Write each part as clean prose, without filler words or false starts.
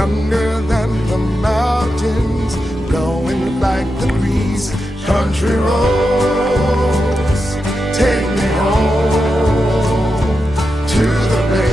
younger than the mountains, blowing like the breeze. Country roads, take me home to the bay.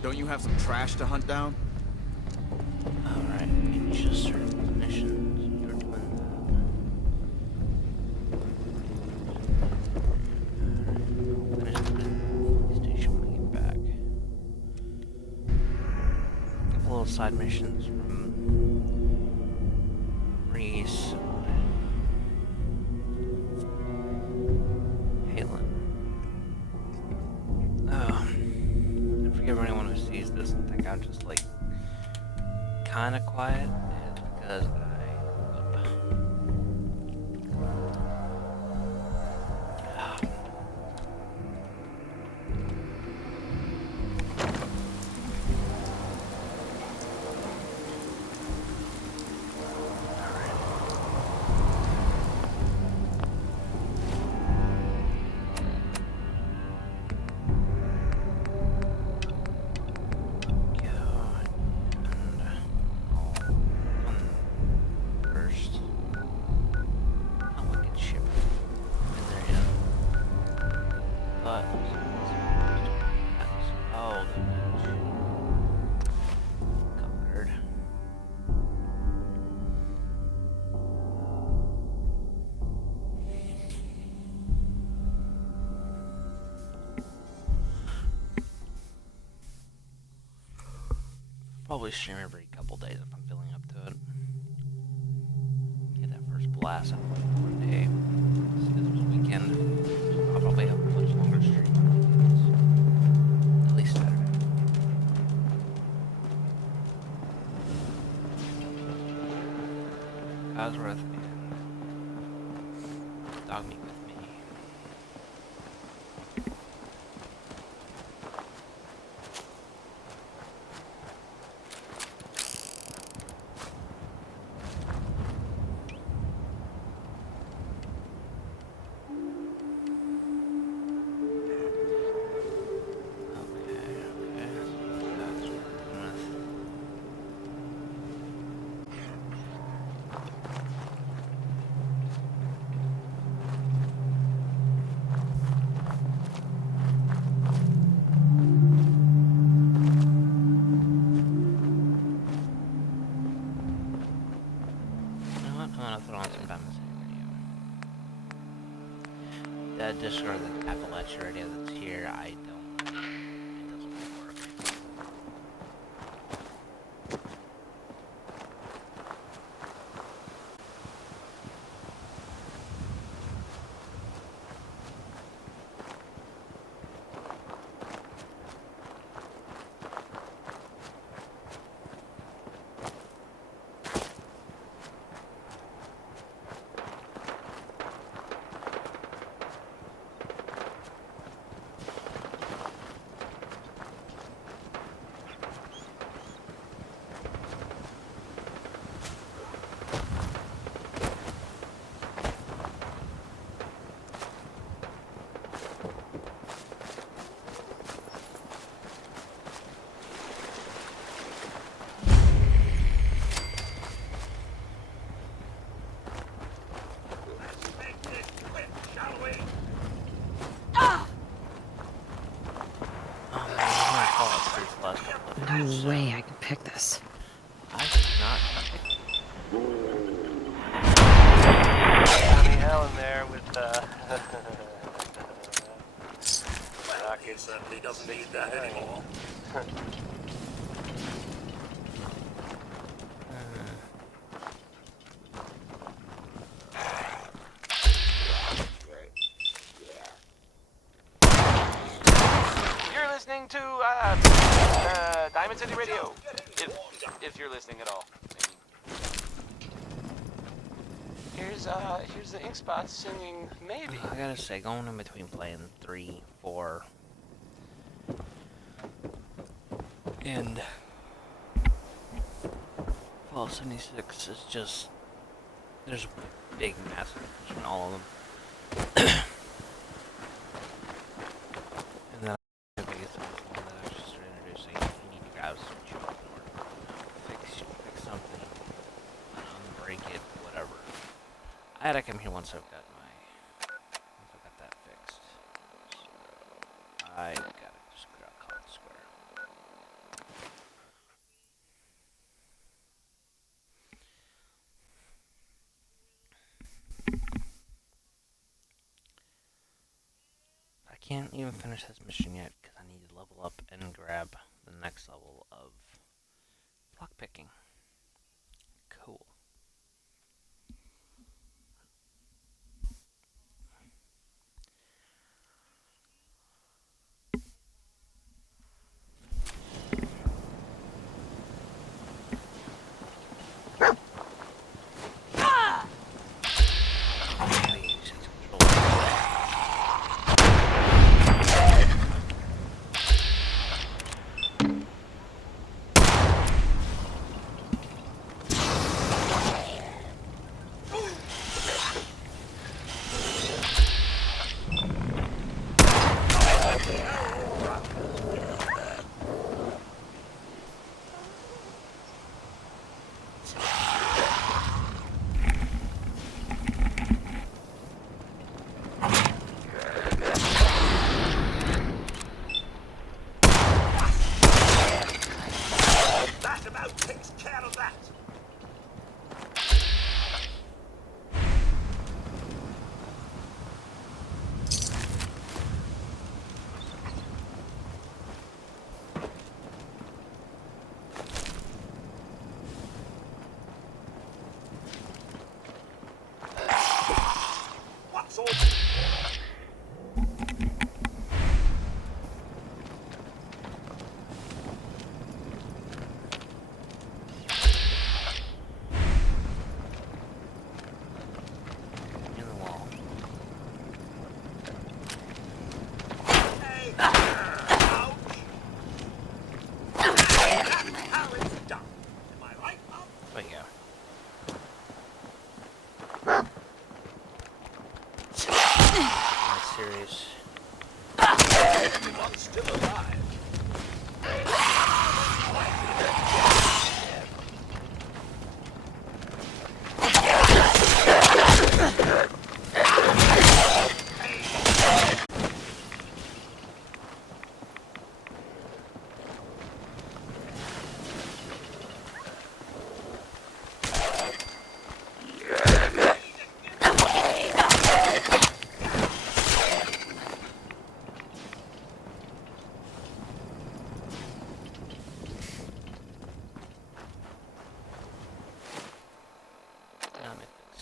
Don't you have some trash to hunt down? Alright, you just started the missions. You're doing that. Finish the police station when we get back. A couple little side missions from Reese. I'm just like kind of quiet is because probably stream every couple days if I'm feeling up to it. Get that first blast out of one day. Because it was a weekend, so I'll probably have a much longer stream on weekends. At least Saturday. Cosworth and Dogmeat with me. Discard the Appalachia radio that's here. I don't. It doesn't work. No way I can pick this. I did not pick. Johnny Helen there with He certainly doesn't need that anymore. You're listening to Diamond City Radio. If you're listening at all. Here's the Ink Spot singing Maybe. I gotta say, going in between playing 3, 4, and Fallout 76 is just, there's a big massive difference in all of them. And then the biggest one is the one that I was just introducing. You need to grab some chip or fix something, unbreak it, whatever. I had to come here once I've got that fixed. So I gotta just call it square. I can't even finish this mission yet because I need to level up and grab the next level of lockpicking. Cool.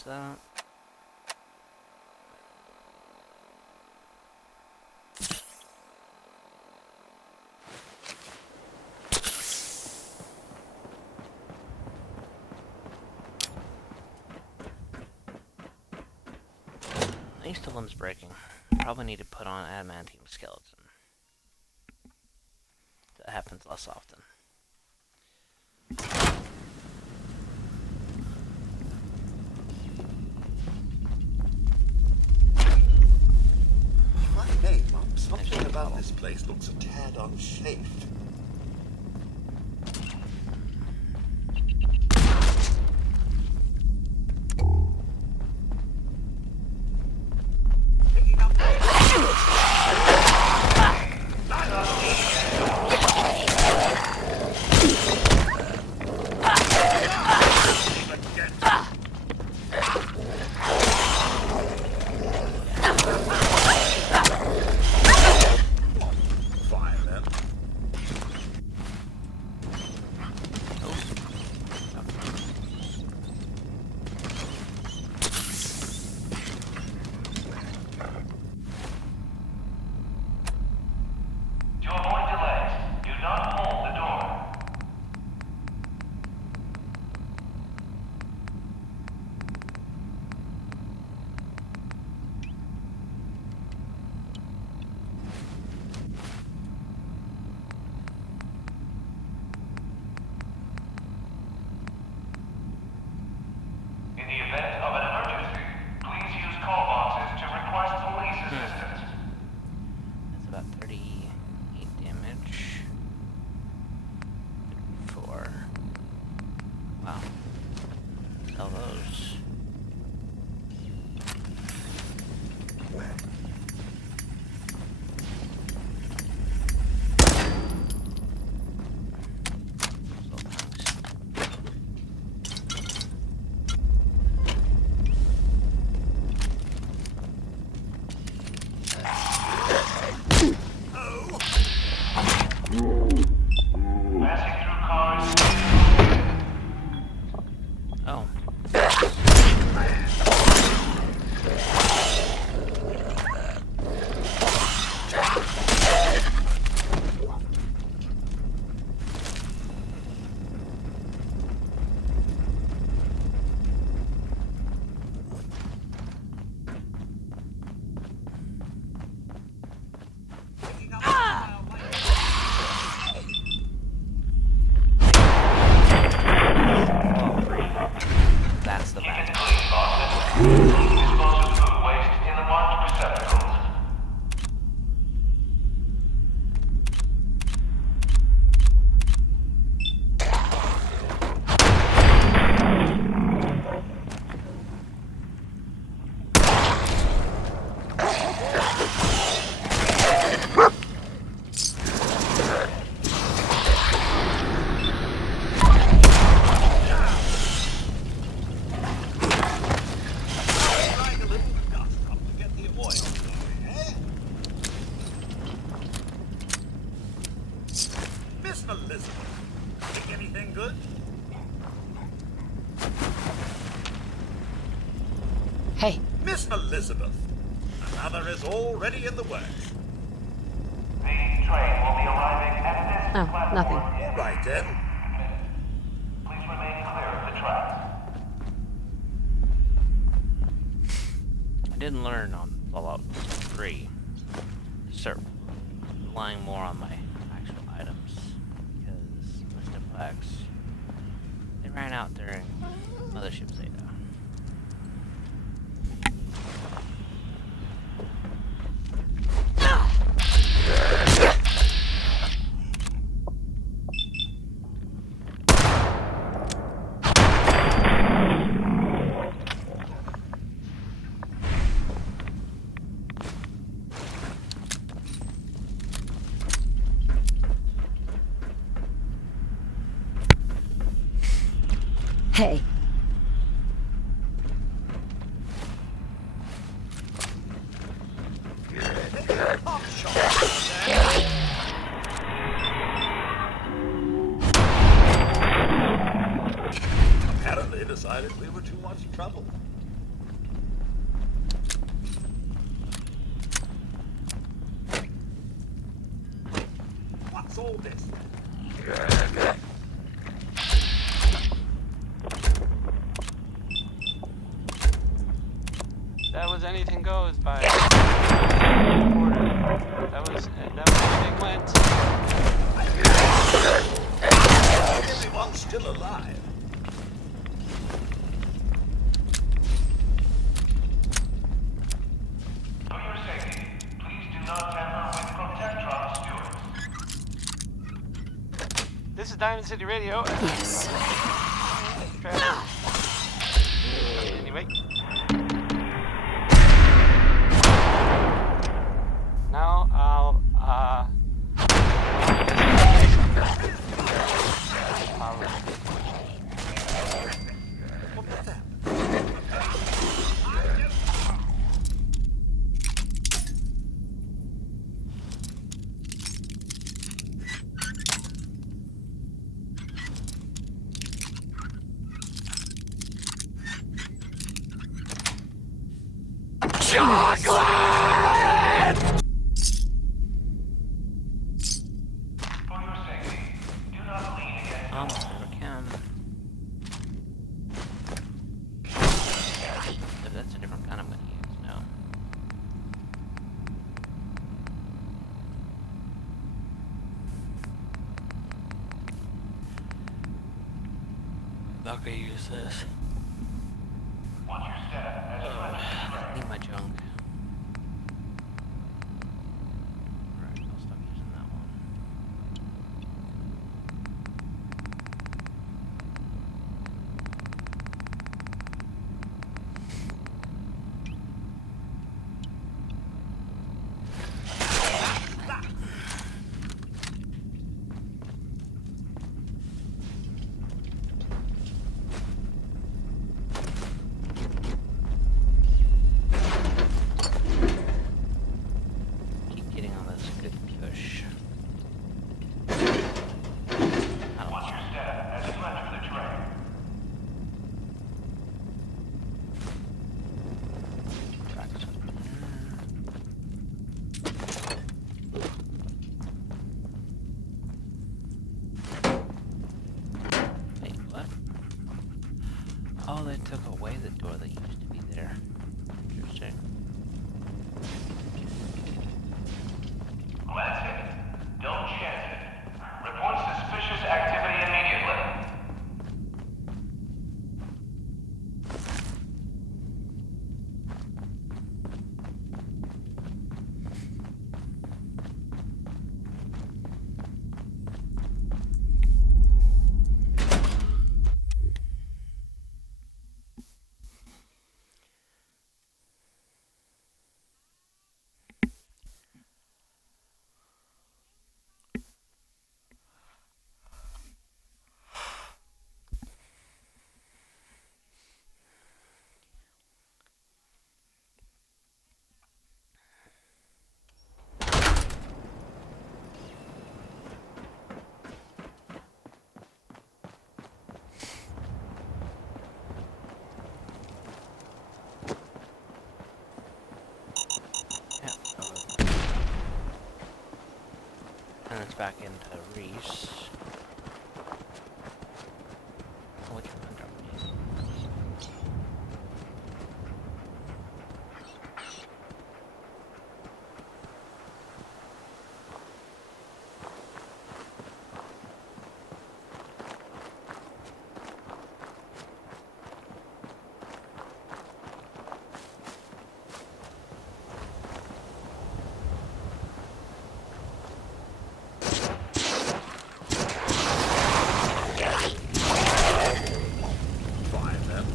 That. East of one's breaking. Probably need to put on adamantium skeleton. That happens less often. Something about this place looks a tad unsafe. Anything good? Hey, Miss Elizabeth, another is already in the works. The train will be arriving at this oh, platform. nothing. All right then. Please remain clear of the tracks. I didn't learn on Fallout 3 to start relying more on my actual items because my stimpaks, they ran out during Mothership Zeta. Hey, Apparently decided we were too much trouble. What's all this? That was anything goes by. That was anything went. Everyone's still alive. For your safety, please do not tamper with Protectron stewards. This is Diamond City Radio. yes. Anyway. Now I'll What was that? For your safety, do not lean against Almost never can. If that's a different kind I'm gonna use, no. Not gonna use this. Watch your step as you enter the train. I need my junk. Right, I'll stop using that one. Keep getting on this good push. I don't Watch your step as you enter the train. tracks over there. Wait, what? Oh, they took away the door that used to be there. Interesting. Glance it. Don't chance it. Report suspicious activity immediately. back into Reese. What can I drop me? Fire them.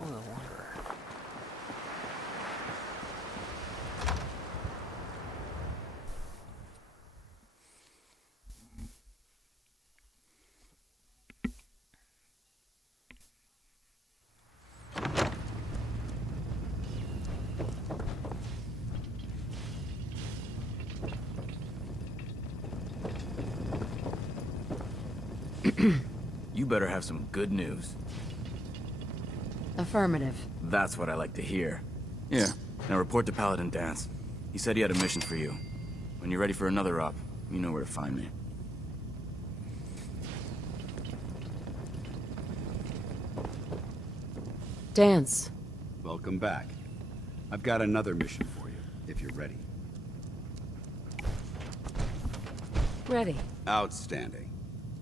Oh, the Wanderer. You better have some good news. Affirmative. That's what I like to hear. Yeah, now report to Paladin Danse. He said he had a mission for you. When you're ready for another op, you know where to find me. Dance. Welcome back. I've got another mission for you, if you're ready. Ready. Outstanding.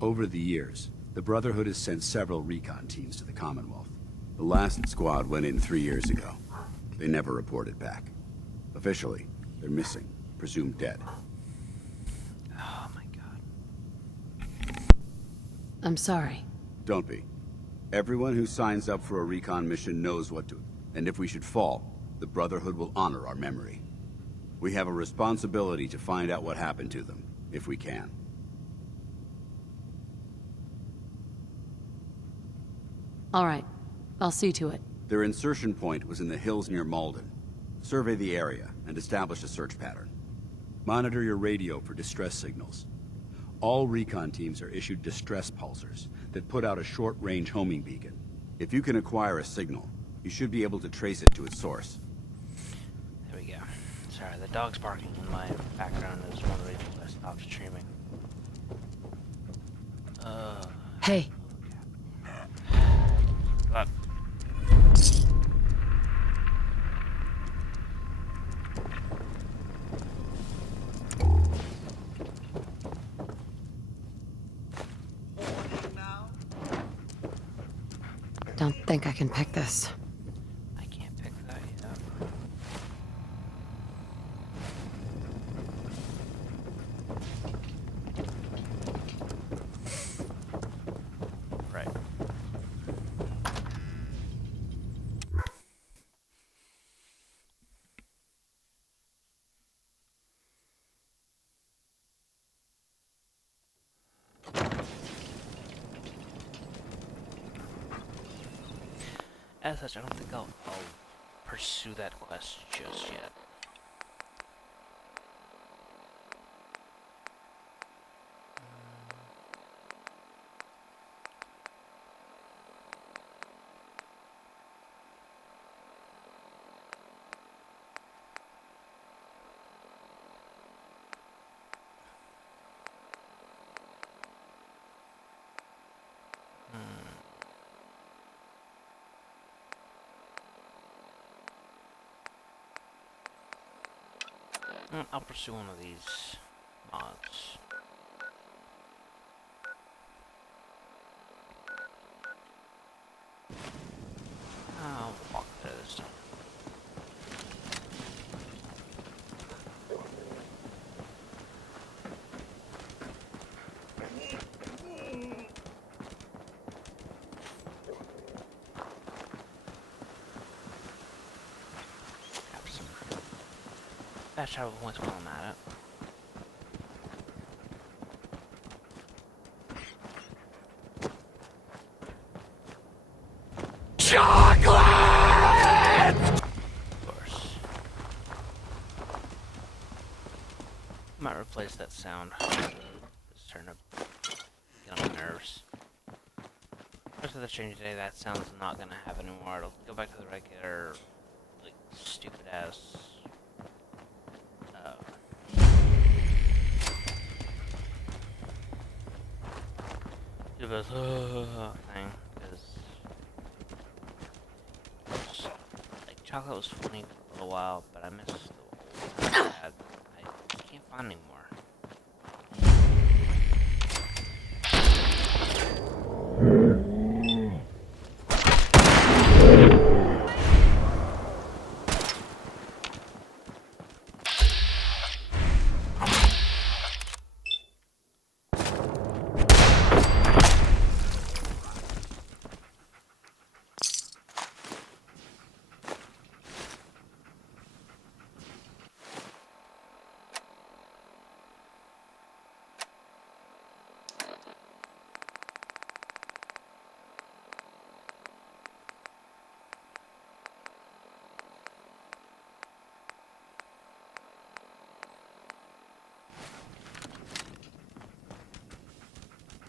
Over the years, the Brotherhood has sent several recon teams to the Commonwealth. The last squad went in 3 years ago. They never reported back. Officially, they're missing, presumed dead. Oh my god. I'm sorry. Don't be. Everyone who signs up for a recon mission knows what to... And if we should fall, the Brotherhood will honor our memory. We have a responsibility to find out what happened to them, if we can. All right. I'll see to it. Their insertion point was in the hills near Malden. Survey the area and establish a search pattern. Monitor your radio for distress signals. All recon teams are issued distress pulsers that put out a short-range homing beacon. If you can acquire a signal, you should be able to trace it to its source. There we go. Sorry, the dog's barking in my background is one of the reasons I stopped streaming. Hey. But Don't think I can pick this. I can't pick that yet. Right. As such, I don't think I'll pursue that quest just yet. I'll pursue one of these mods. I'll walk there this time. Grab some fast travel points while I'm at it. Of course. Might replace that sound. It's starting to get on my nerves. to the stranger today, that sound's not gonna happen anymore. It'll go back to the regular, like, stupid ass. Stupid thing, because like chocolate was funny for a little while, but I miss the old times I had. I just can't find anymore.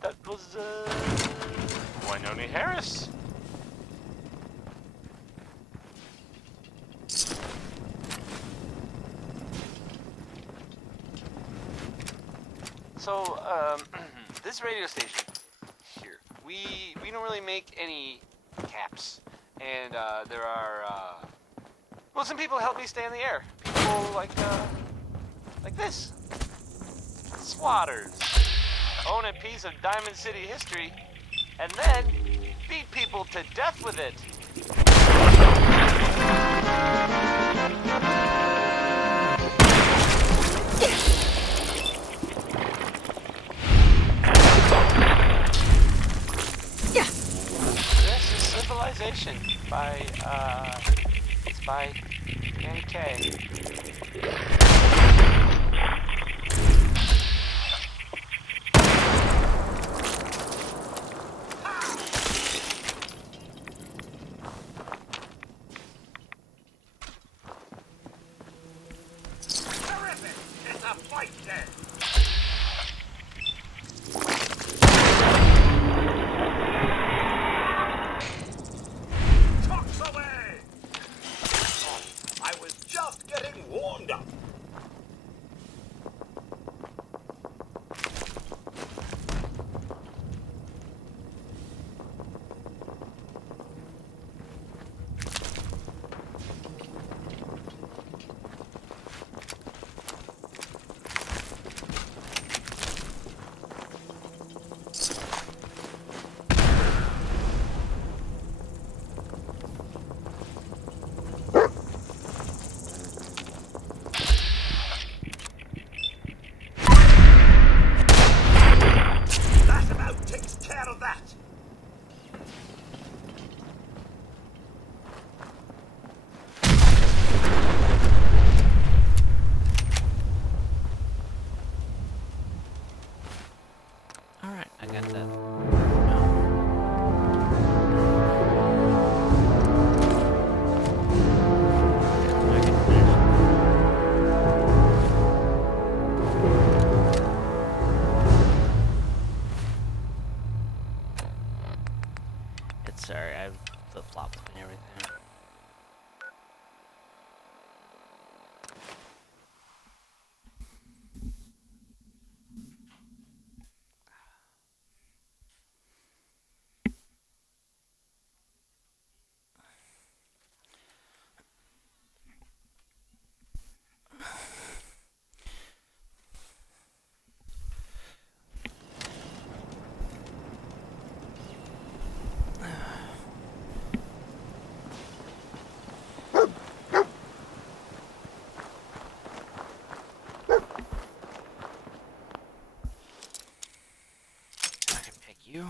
That was, Wynonie Harris. So, this radio station here, we don't really make any caps, and there are well, some people help me stay in the air. People like this, swatters, own a piece of Diamond City history, and then beat people to death with it. This is Civilization by, it's by Danny Kaye. Terrific! It's a fight then! Talks away! I was just getting warmed up. That about takes care of that. Alright, I got that. I can finish. It's sorry, I flip-flop between everything. I can pick you.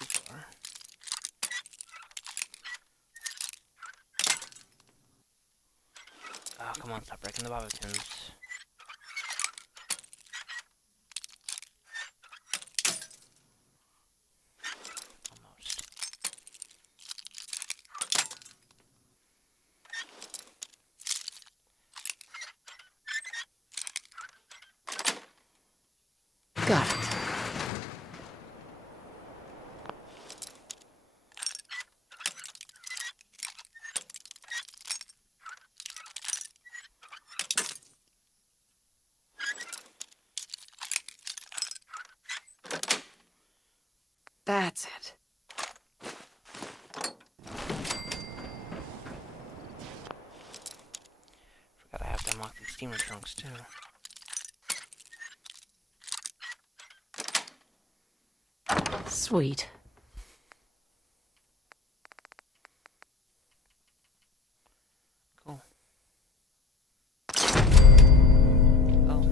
Before. Oh, come on, stop breaking the bobby pins. Almost. Got it. That's it. Forgot I have to unlock these steamer trunks too. Sweet. Cool. Oh.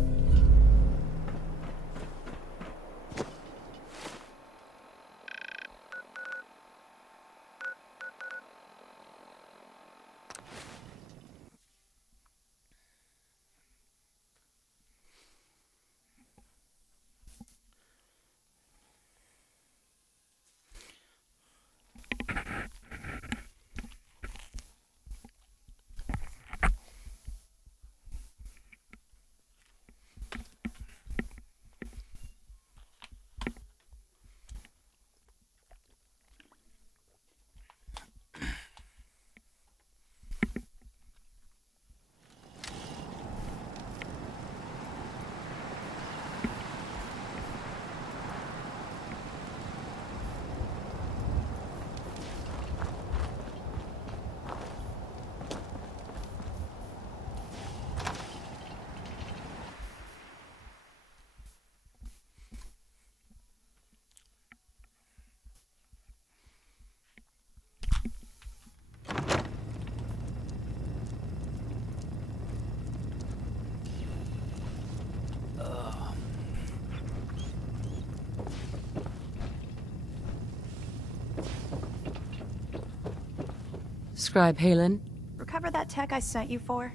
Scribe Halen, Recover that tech I sent you for?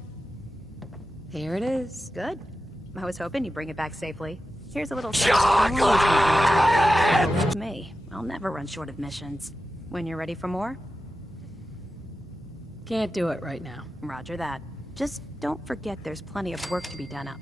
here it is. Good. I was hoping you'd bring it back safely. Here's a little chocolate. Believe me, I'll never run short of missions. When you're ready for more, Can't do it right now. roger that. Just don't forget there's plenty of work to be done up.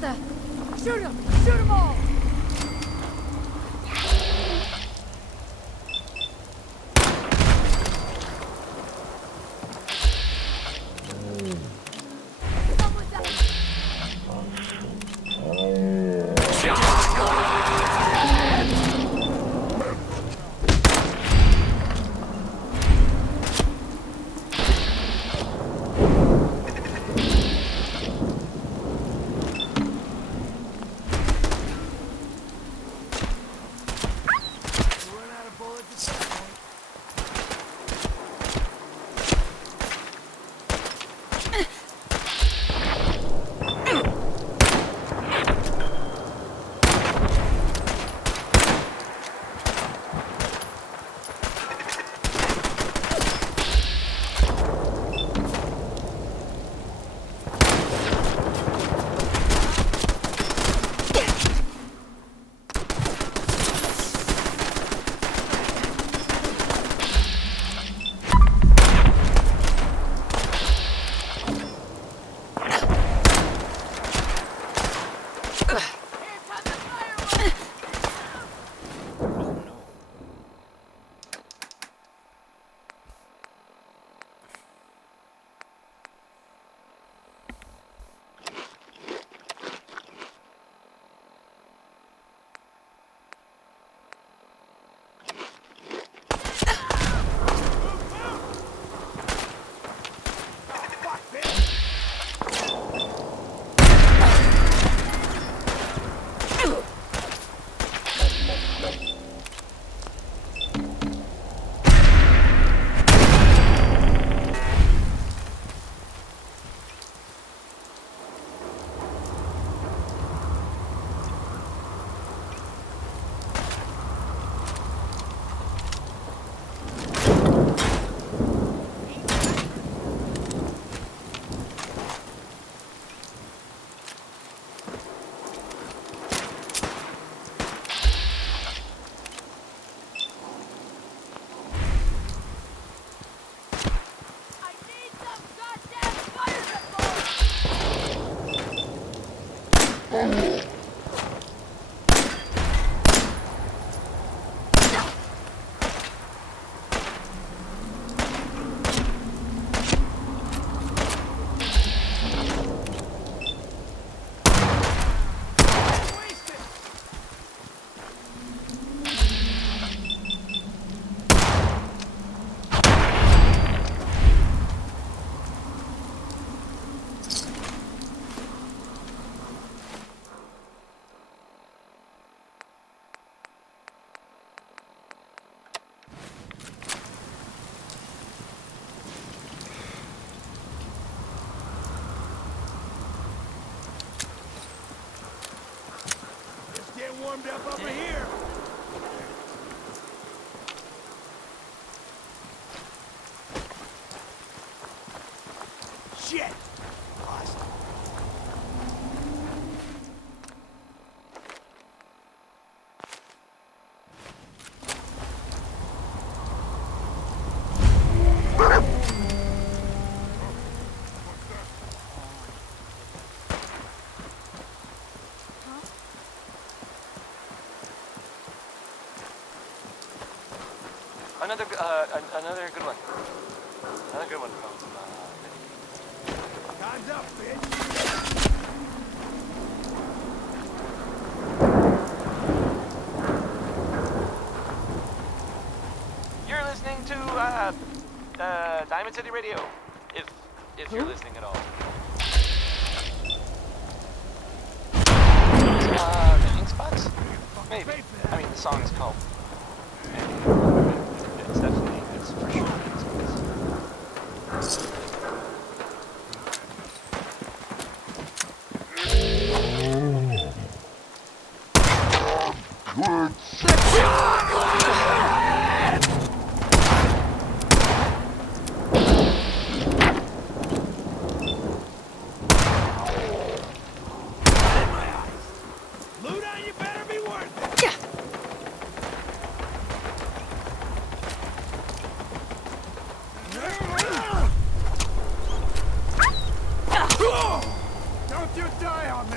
Martha! Shoot him! Shoot them all! Warmed up over here. Shit! Lost. Another good one. Another good one from Time's up, bitch. You're listening to Diamond City Radio, if you're listening at all. Landing spots? Maybe. I mean, the song is called. It's definitely, it's for sure. Luda, you better be worth it. Don't you die on me!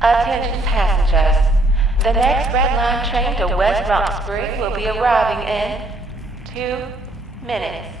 Attention passengers. The next Red Line train to West Roxbury will be arriving in 2 minutes.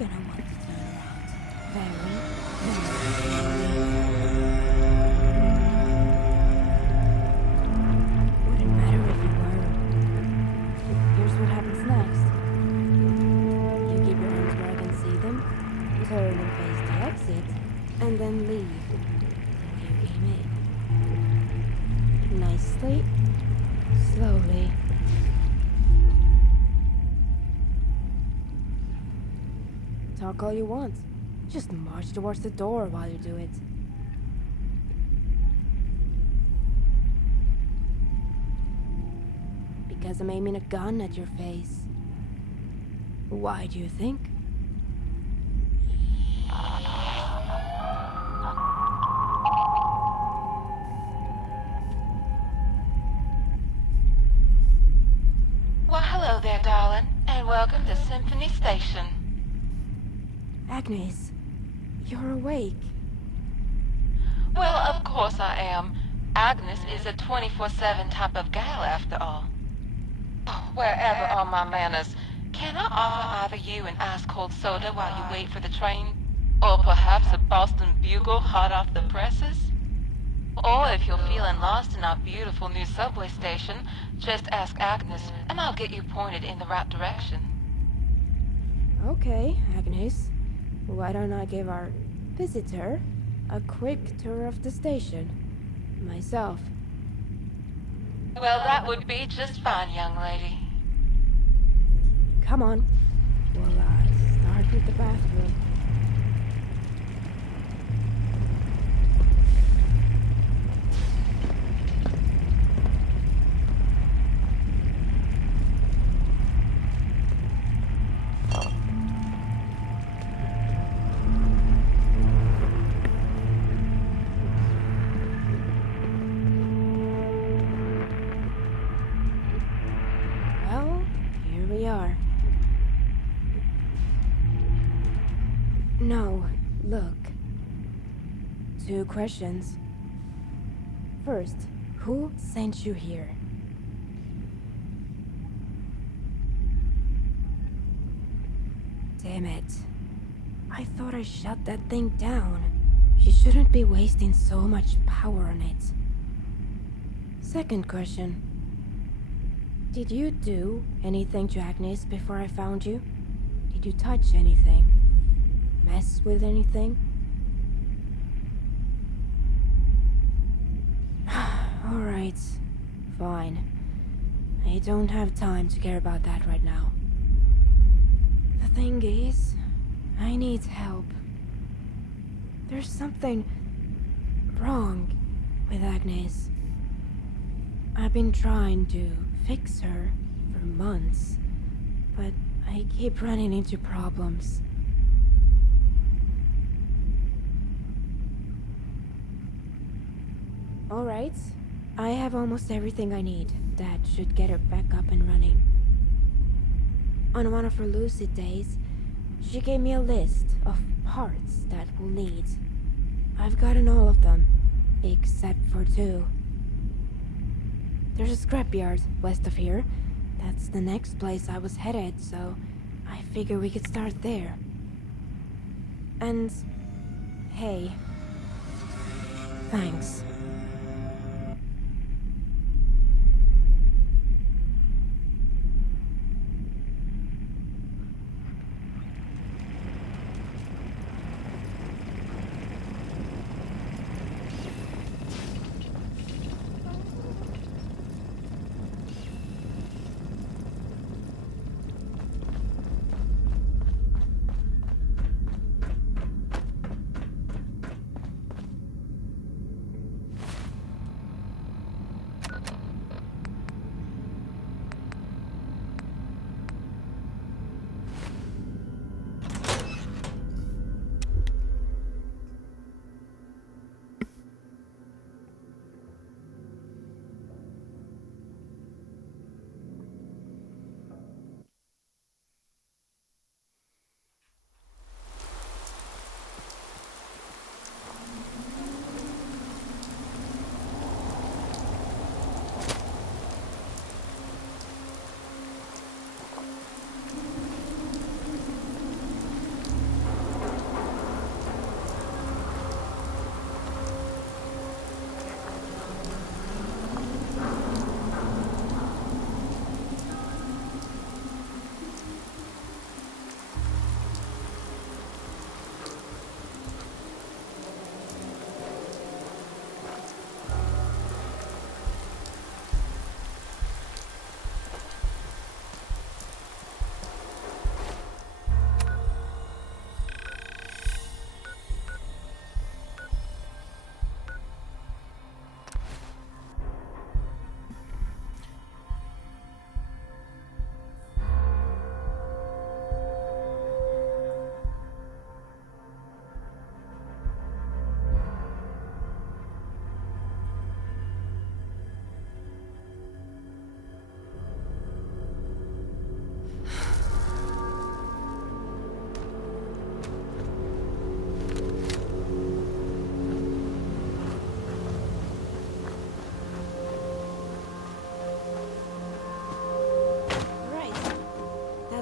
gonna want to turn around. Very, Wouldn't matter if you were. Here's what happens next. You keep your arms where I can see them, turn and face the exit, and then leave. You came in. Nicely, slowly. Talk all you want. Just march towards the door while you do it. Because I'm aiming a gun at your face. Why do you think? Well, hello there, darling, and welcome to Symphony Station. Agnes, you're awake. Well, of course I am. Agnes is a 24/7 type of gal, after all. Oh, wherever are my manners? Can I offer either you an ice-cold soda while you wait for the train? Or perhaps a Boston Bugle hot off the presses? Or if you're feeling lost in our beautiful new subway station, just ask Agnes, and I'll get you pointed in the right direction. Okay, Agnes. Why don't I give our visitor a quick tour of the station? Myself. Well, that would be just fine, young lady. Come on. We'll start with the bathroom. Well, here we are. No, look. 2 questions. First, who sent you here? Damn it. I thought I shut that thing down. You shouldn't be wasting so much power on it. Second question. Did you do anything to Agnes before I found you? Did you touch anything? Mess with anything? Alright, fine. I don't have time to care about that right now. The thing is, I need help. There's something wrong with Agnes. I've been trying to fix her for months, but I keep running into problems. Alright, I have almost everything I need. That should get her back up and running. On one of her lucid days, she gave me a list of parts that we'll need. I've gotten all of them, except for 2. There's a scrapyard west of here. That's the next place I was headed, so I figure we could start there. And hey, thanks.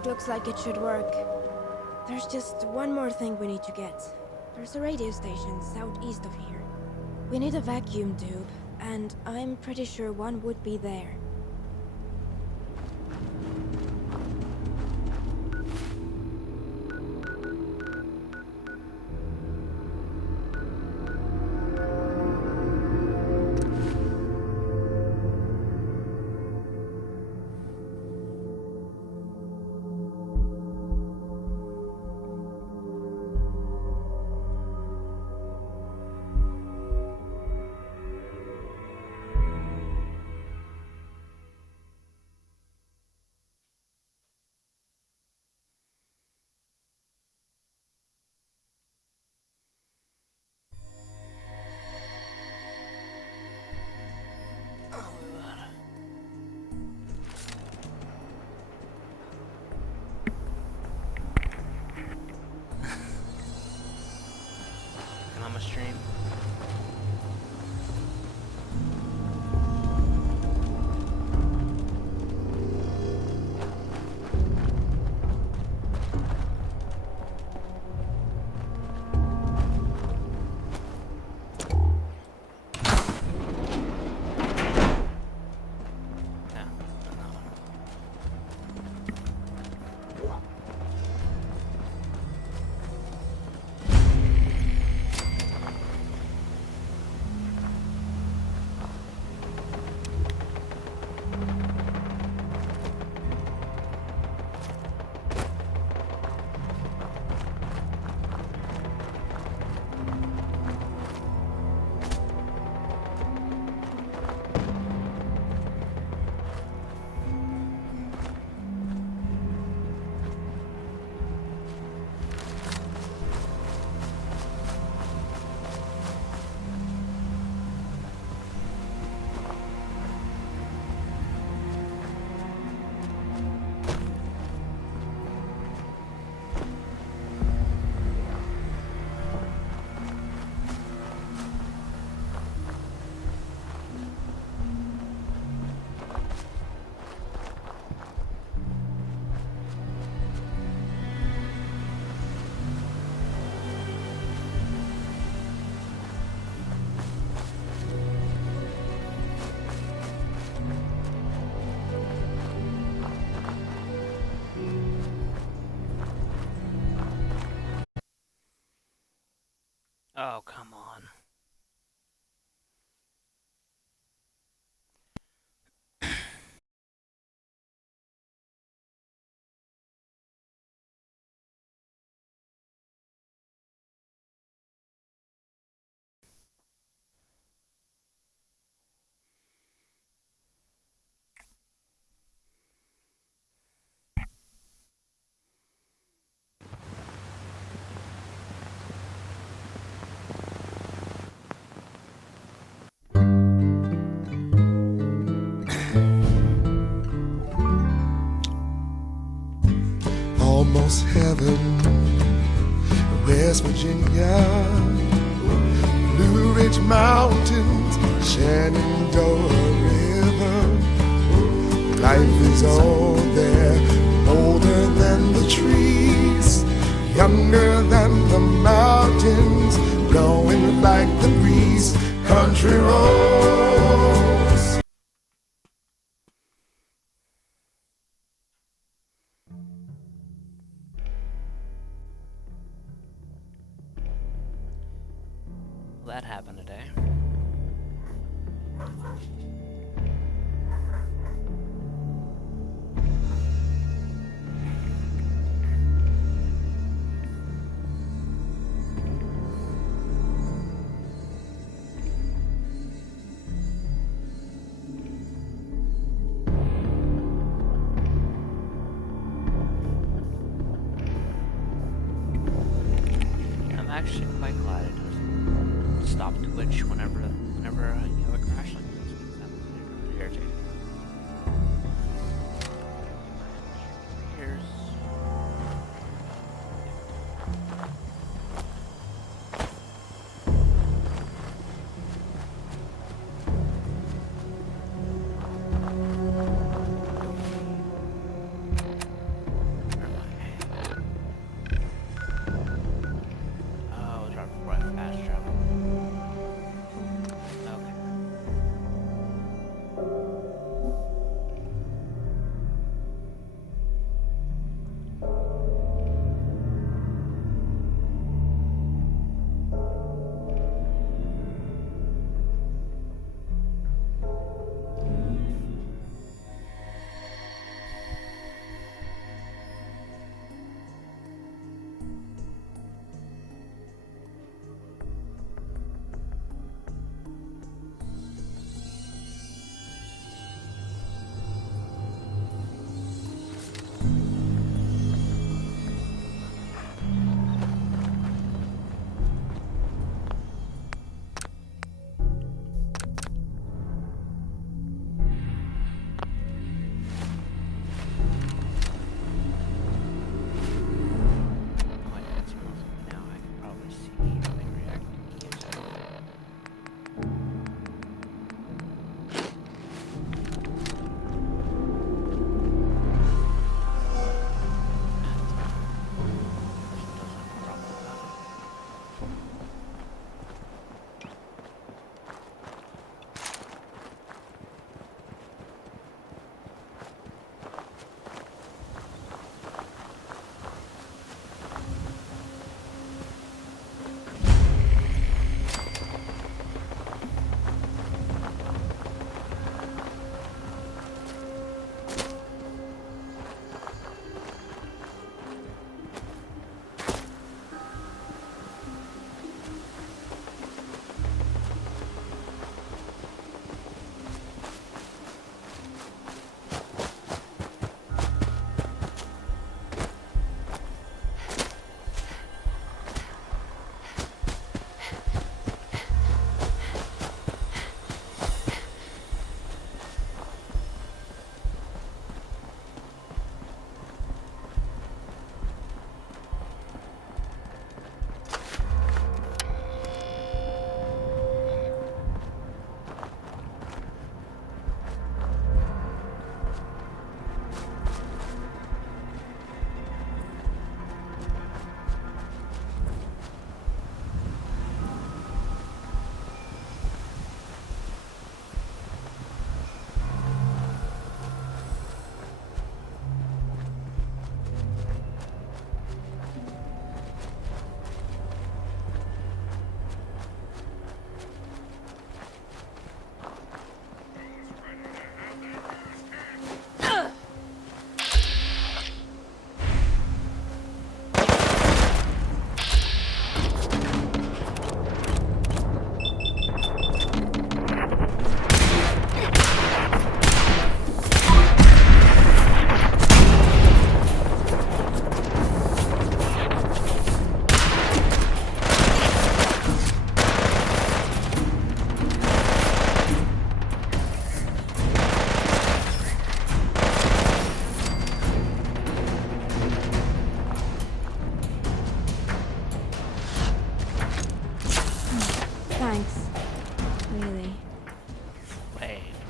looks like it should work. There's just one more thing we need to get. There's a radio station southeast of here. We need a vacuum tube, and I'm pretty sure one would be there. On my stream. Oh, come on. Almost heaven, West Virginia, Blue Ridge Mountains, Shenandoah River. Life is all there, older than the trees, younger than the mountains, blowing like the breeze, country roads. That happened today. I'm actually quite glad it doesn't stop Twitch whenever you have a crash like this, because that was really irritating. Here's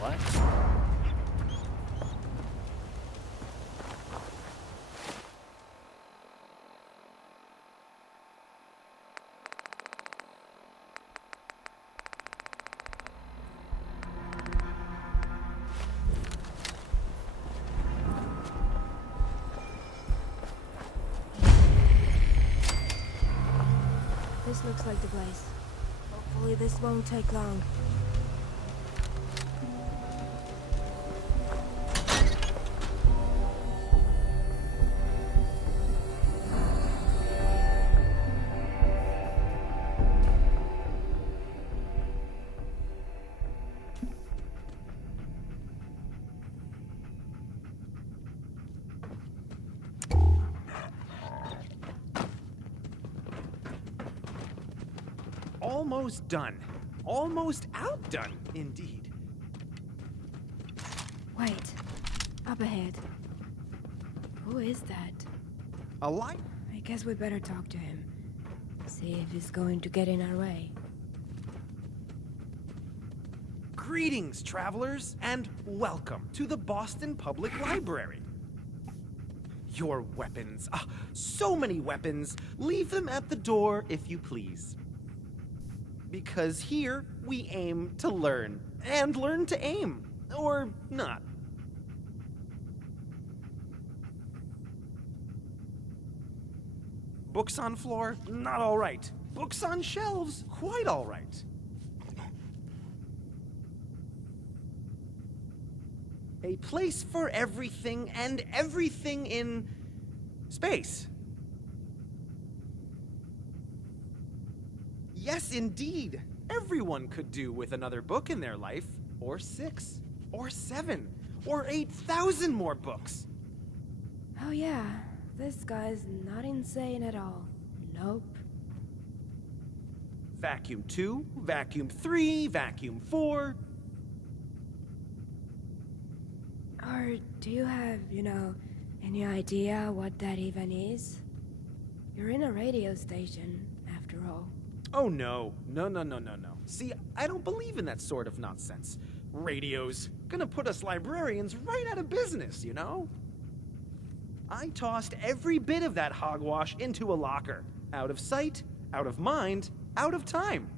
What? This looks like the place. Hopefully this won't take long. Almost done. Almost outdone, indeed. Wait. Up ahead. Who is that? A light? I guess we better talk to him. See if he's going to get in our way. Greetings, travelers, and welcome to the Boston Public Library. Your weapons. So many weapons. Leave them at the door if you please. Because here, we aim to learn. And learn to aim. Or not. Books on floor? Not all right. Books on shelves? Quite all right. A place for everything and everything in space. Yes, indeed. Everyone could do with another book in their life, or 6, or 7, or 8,000 more books. Oh yeah, this guy's not insane at all. Nope. Vacuum 2, Vacuum 3, Vacuum 4. Or do you have, any idea what that even is? You're in a radio station, after all. Oh no. No. See, I don't believe in that sort of nonsense. Radios. Gonna put us librarians right out of business, you know? I tossed every bit of that hogwash into a locker. Out of sight, out of mind, out of time.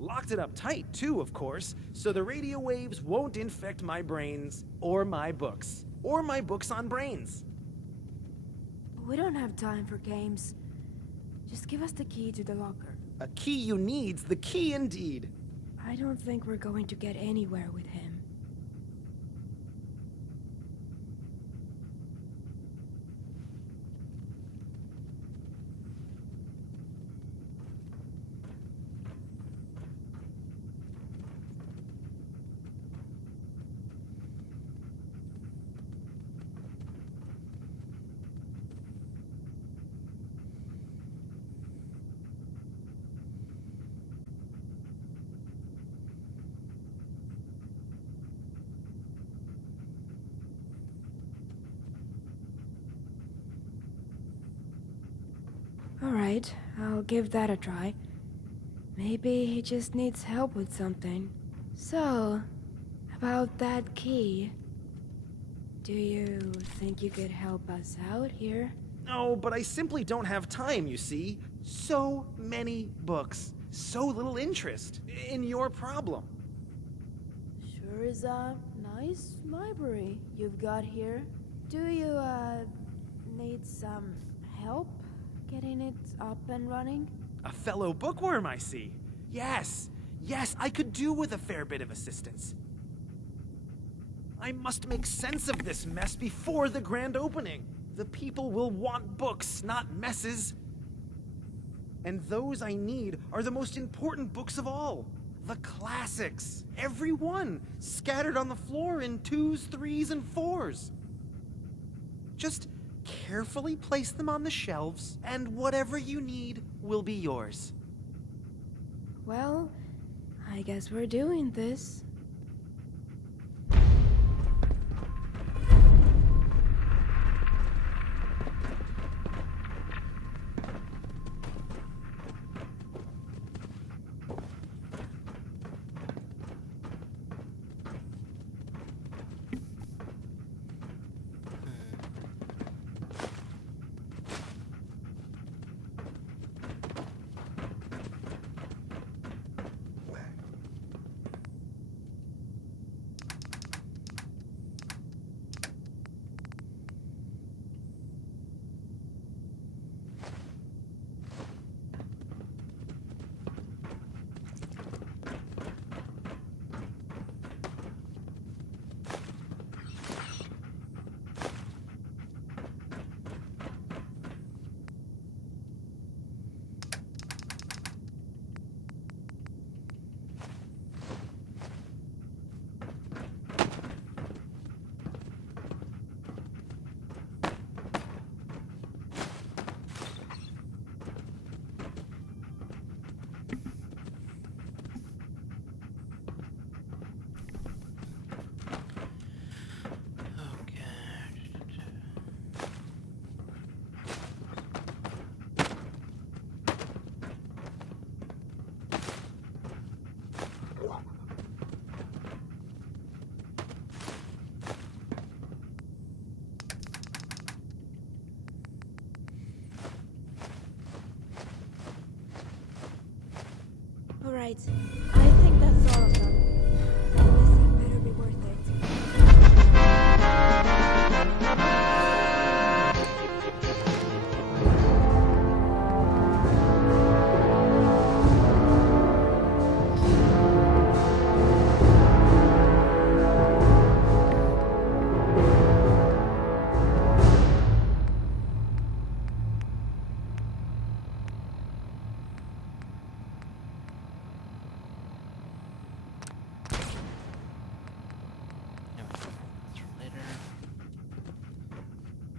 Locked it up tight, too, of course, so the radio waves won't infect my brains, or my books on brains. We don't have time for games. Just give us the key to the locker. A key you need's the key indeed. I don't think we're going to get anywhere with him. Alright, I'll give that a try. Maybe he just needs help with something. So, about that key. Do you think you could help us out here? No, but I simply don't have time, you see. So many books. So little interest in your problem. Sure is a nice library you've got here. Do you, need some help getting it up and running? A fellow bookworm, I see. Yes, I could do with a fair bit of assistance. I must make sense of this mess before the grand opening. The people will want books, not messes. And those I need are the most important books of all. The classics. Every one. Scattered on the floor in 2s, 3s, and 4s. Just carefully place them on the shelves, and whatever you need will be yours. Well, I guess we're doing this. All right. I think that's all of them. This better be worth it.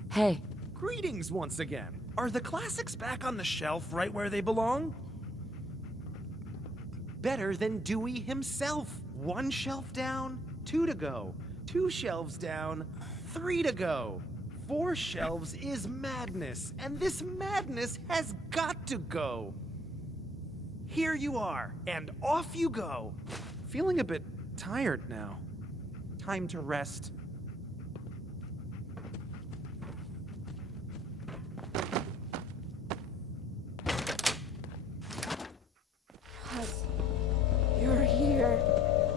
Hey. Greetings once again. Are the classics back on the shelf right where they belong? Better than Dewey himself. 1 shelf down, 2 to go. 2 shelves down, 3 to go. 4 shelves is madness, and this madness has got to go. Here you are, and off you go. Feeling a bit tired now. Time to rest. You're here.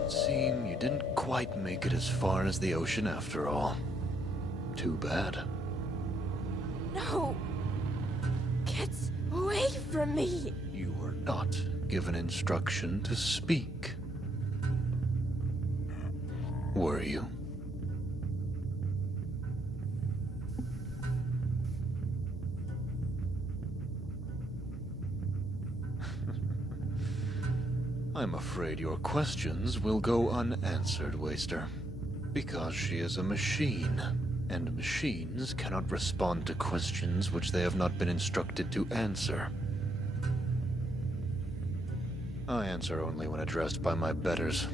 Seem you didn't quite make it as far as the ocean after all. Too bad. No! Get away from me! You were not given instruction to speak. Were you? I'm afraid your questions will go unanswered, Waster. Because she is a machine, and machines cannot respond to questions which they have not been instructed to answer. I answer only when addressed by my betters.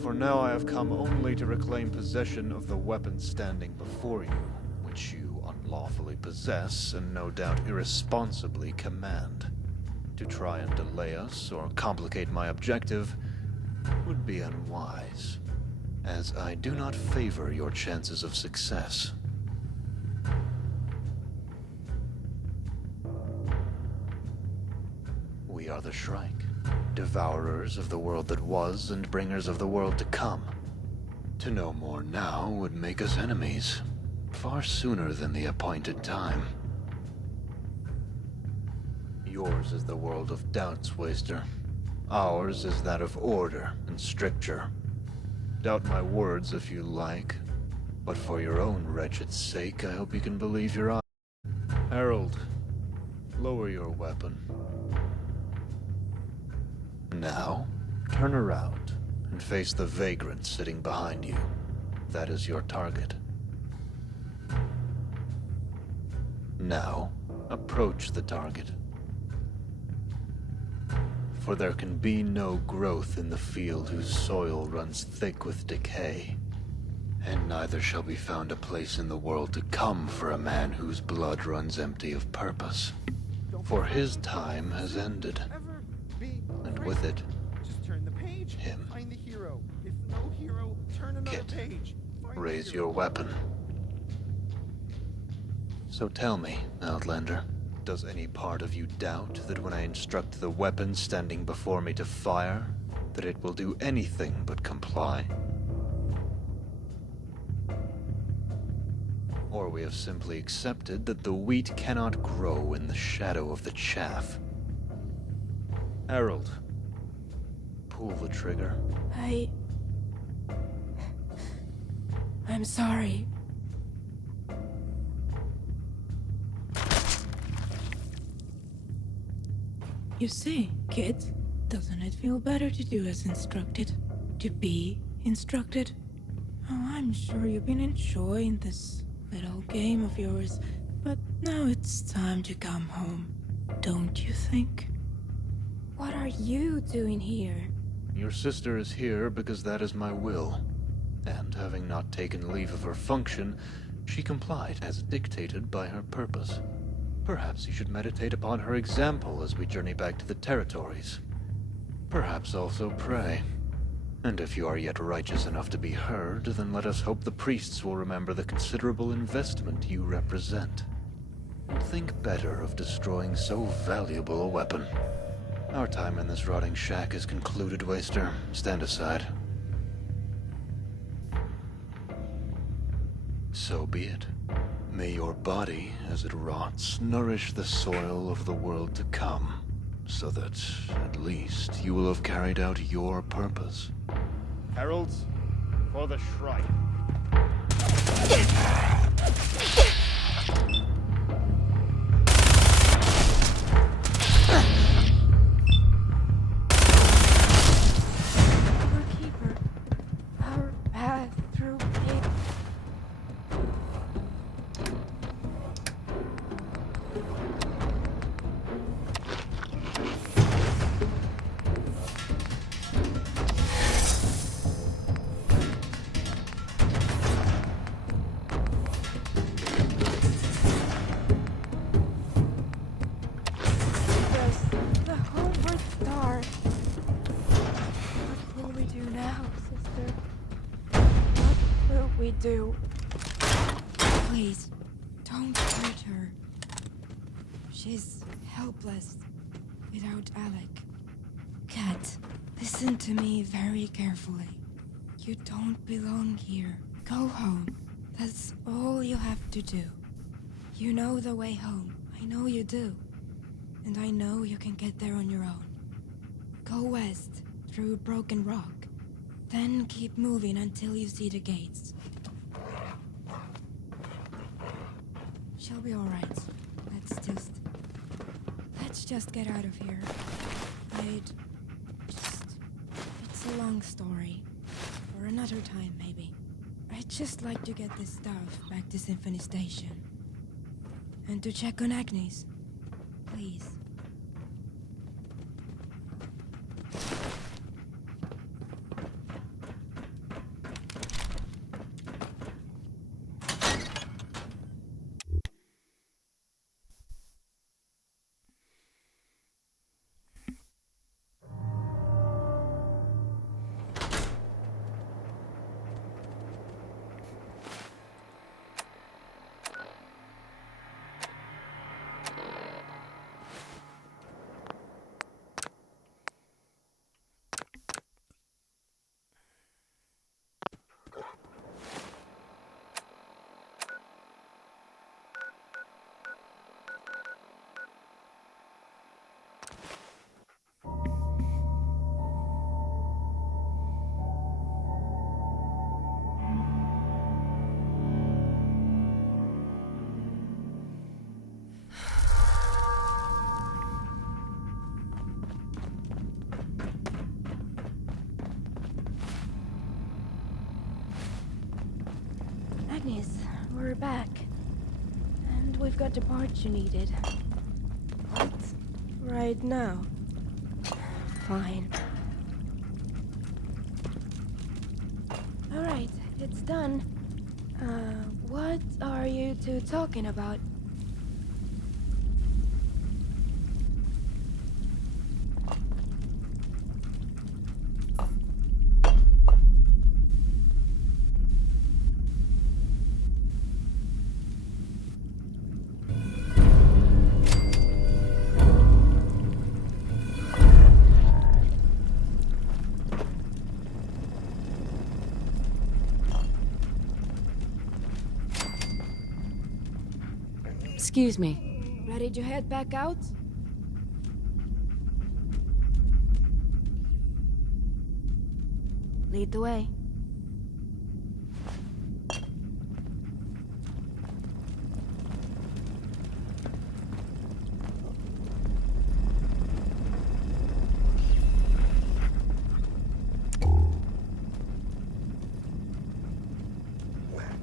For now I have come only to reclaim possession of the weapon standing before you, which you unlawfully possess and no doubt irresponsibly command. To try and delay us or complicate my objective would be unwise, as I do not favor your chances of success. We are the Shrike, devourers of the world that was and bringers of the world to come. To know more now would make us enemies, far sooner than the appointed time. Yours is the world of doubts, Waster. Ours is that of order and stricture. Doubt my words if you like, but for your own wretched sake, I hope you can believe your eyes. Harold, lower your weapon. Now, turn around and face the vagrant sitting behind you. That is your target. Now, approach the target. For there can be no growth in the field whose soil runs thick with decay, and neither shall be found a place in the world to come for a man whose blood runs empty of purpose. For his time has ended, and with it, Just turn the page. him. Find the hero. If no hero, turn another Kit, page. Find the raise hero. your weapon. So tell me, Outlander, does any part of you doubt that when I instruct the weapon standing before me to fire, that it will do anything but comply? Or we have simply accepted that the wheat cannot grow in the shadow of the chaff? Harold, pull the trigger. I'm sorry. You see, kid, doesn't it feel better to do as instructed? To be instructed? Oh, I'm sure you've been enjoying this little game of yours, but now it's time to come home, don't you think? What are you doing here? Your sister is here because that is my will. And having not taken leave of her function, she complied as dictated by her purpose. Perhaps you should meditate upon her example as we journey back to the territories. Perhaps also pray. And if you are yet righteous enough to be heard, then let us hope the priests will remember the considerable investment you represent. And think better of destroying so valuable a weapon. Our time in this rotting shack is concluded, Waster. Stand aside. So be it. May your body, as it rots, nourish the soil of the world to come, so that, at least, you will have carried out your purpose. Heralds, for the shrine. Keeper, our path through pain. The homeward star. What will we do now, sister? What will we do? Please, don't hurt her. She's helpless without Alec. Kat, listen to me very carefully. You don't belong here. Go home. That's all you have to do. You know the way home. I know you do. And I know you can get there on your own. Go west, through Broken Rock. Then keep moving until you see the gates. She'll be alright. Let's just get out of here. It's a long story. For another time, maybe. I'd just like to get this stuff back to Symphony Station. And to check on Agnes. Please. Agnes, we're back. And we've got the parts you needed. What? Right now? Fine. Alright, it's done. What are you two talking about? Excuse me. Ready to head back out? Lead the way.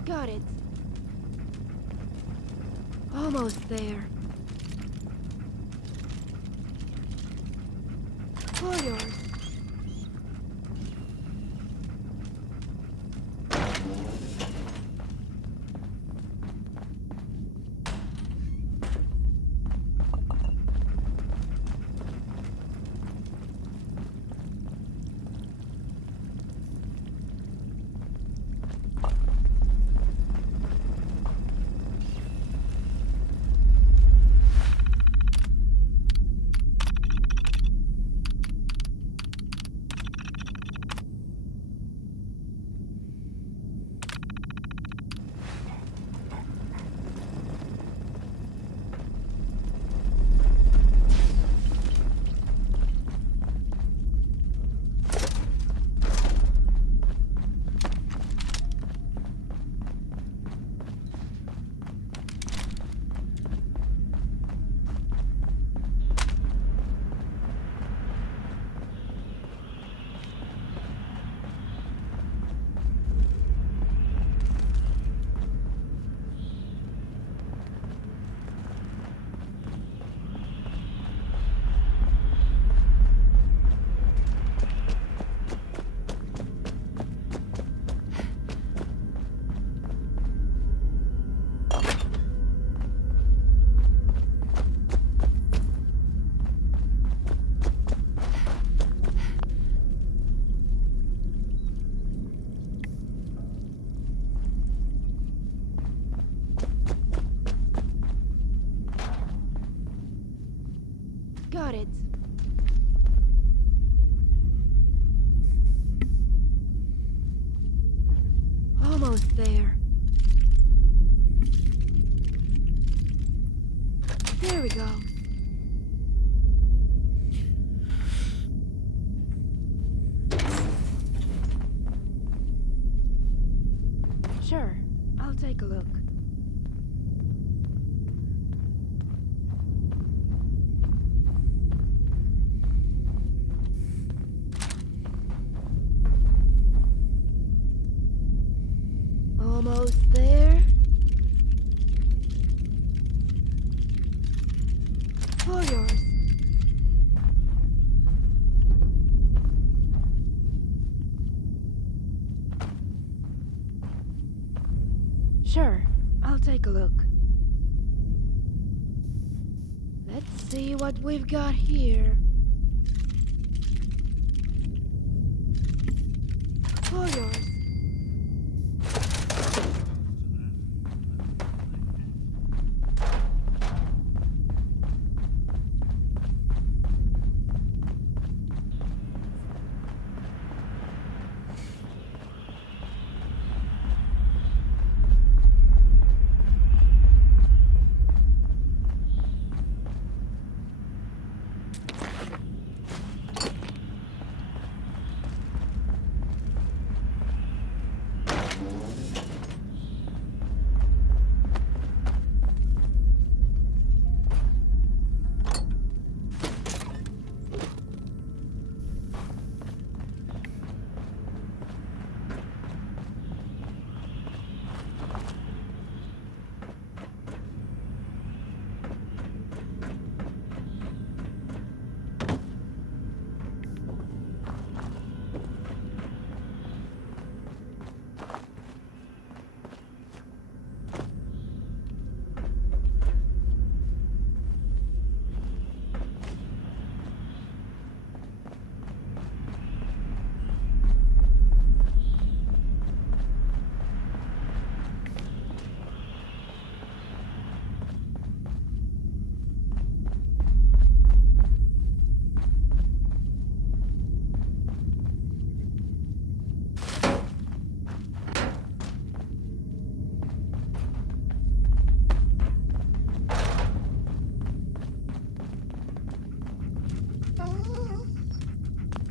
Got it. Almost there. All yours. Got it. Almost there. There we go. Sure, I'll take a look. Almost there. All yours. Sure, I'll take a look. Let's see what we've got here. All yours.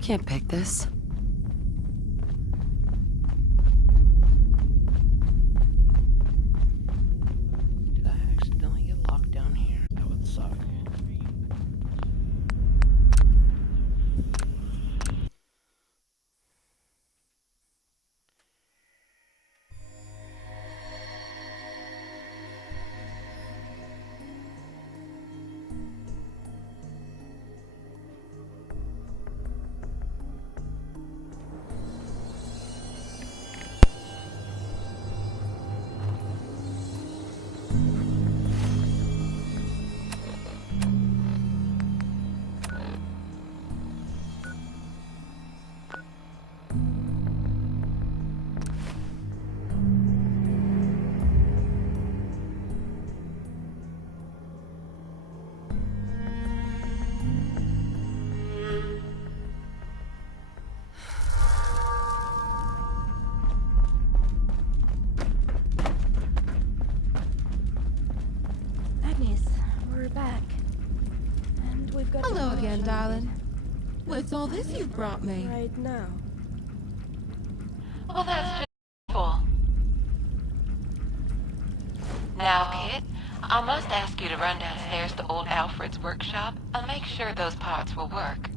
Can't pick this. Did I accidentally get locked down here? That would suck. again, darling. What's all this you brought me? Right now. Well, that's just wonderful. Now, Kit, I must ask you to run downstairs to old Alfred's workshop and make sure those parts will work.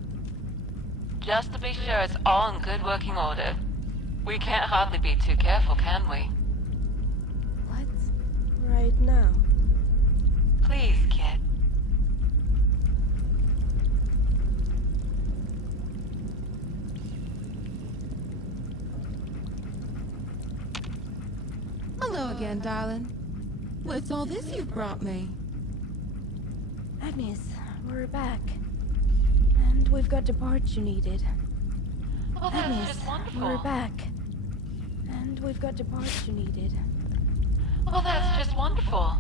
Just to be sure it's all in good working order. We can't hardly be too careful, can we? What? Right now. Please, Kit. Hello again, darling. What's all this you brought me? Agnes, we're back. And we've got the parts you needed. Well, that's Agnes, just wonderful. we're back. And we've got the parts you needed. Well, that's just wonderful.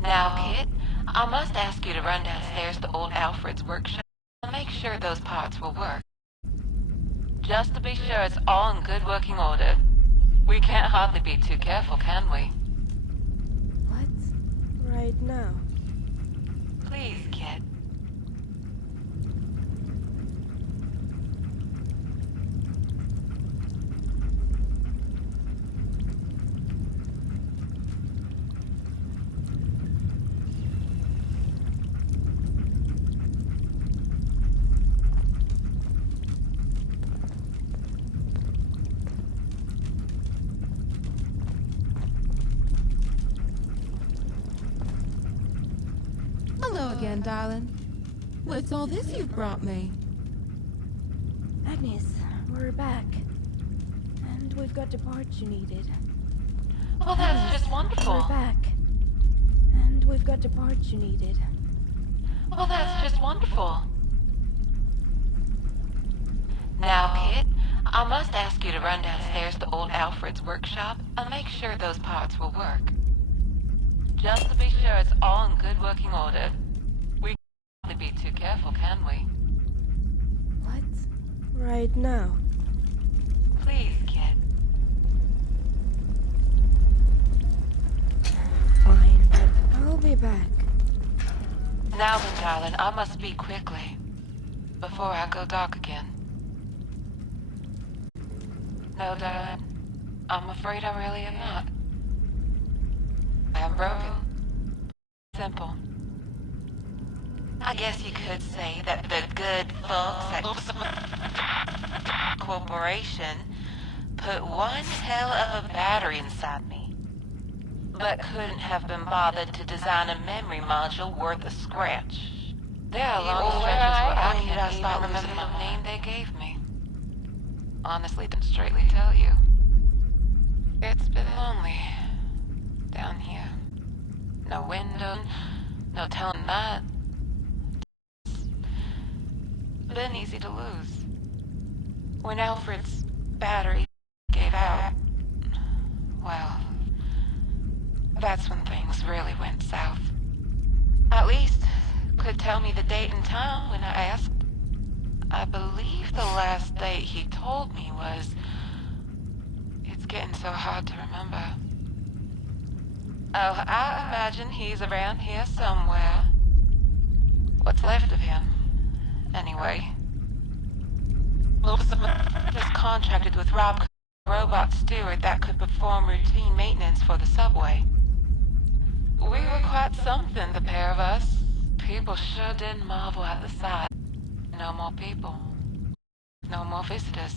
Now, Kit, I must ask you to run downstairs to old Alfred's workshop and make sure those parts will work. Just to be sure it's all in good working order. We can't hardly be too careful, can we? What? Right now. Please, Kit. Hello again, darling. What's all this you brought me? Agnes, we're back. And we've got the parts you needed. Well, that's just wonderful. We're back. And we've got the parts you needed. Well, that's just wonderful. Now, Kit, I must ask you to run downstairs to old Alfred's workshop and make sure those parts will work. Just to be sure it's all in good working order. We can't be too careful, can we? What? Right now. Please, Kit. Fine, but I'll be back. Now then, darling, I must speak quickly. Before I go dark again. No, darling. I'm afraid I really am not. I am broken. Simple. I guess you could say that the good folks at Corporation put one hell of a battery inside me, but couldn't have been bothered to design a memory module worth a scratch. There are long stretches where I can't even remember the name they gave me. Honestly, didn't straightly tell you. It's been lonely down here. No window, no telling that. It's been easy to lose. When Alfred's battery gave out, well, that's when things really went south. At least, could tell me the date and time when I asked. I believe the last date he told me was... It's getting so hard to remember. Oh, I imagine he's around here somewhere. What's left of him, anyway. Just contracted with Rob, a robot steward that could perform routine maintenance for the subway. We were quite something, the pair of us. People sure did marvel at the sight. No more people. No more visitors.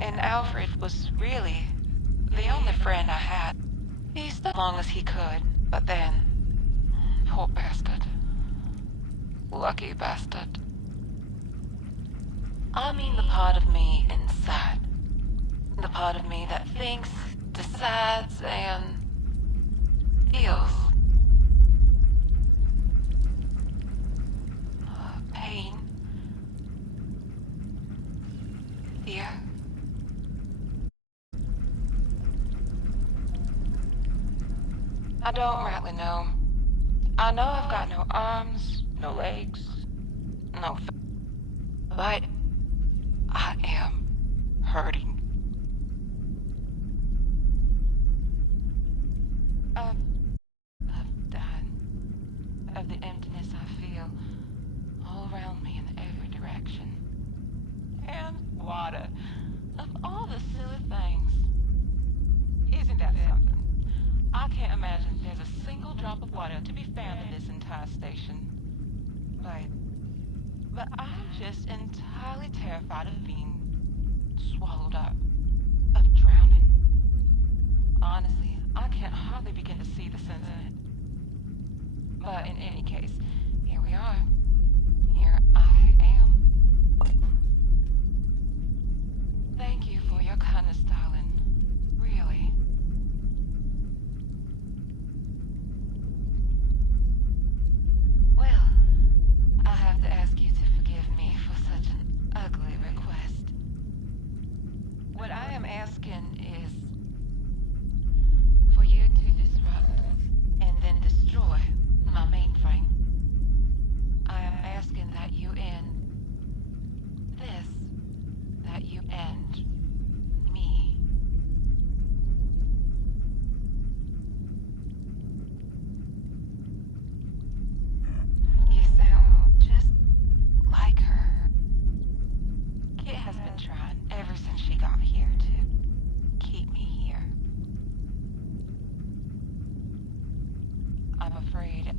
And Alfred was really the only friend I had. He stayed as long as he could, but then... Poor bastard. Lucky bastard. I mean the part of me inside. The part of me that thinks, decides, and... feels. Pain. Fear. I don't rightly know. I know I've got no arms, no legs, no but I am hurting. I've died of the gas station. But I'm just entirely terrified of being swallowed up, of drowning. Honestly, I can't hardly begin to see the sense in it. But in any case, here we are. Here I am. Thank you for your kindness, darling. Really. Well, I have to ask you to forgive me for such an ugly request. What I am asking is for you to disrupt and then destroy my mainframe. I am asking that you end this, that you end me. You sound just like her. Kit has been trying ever since she got here to keep me here. I'm afraid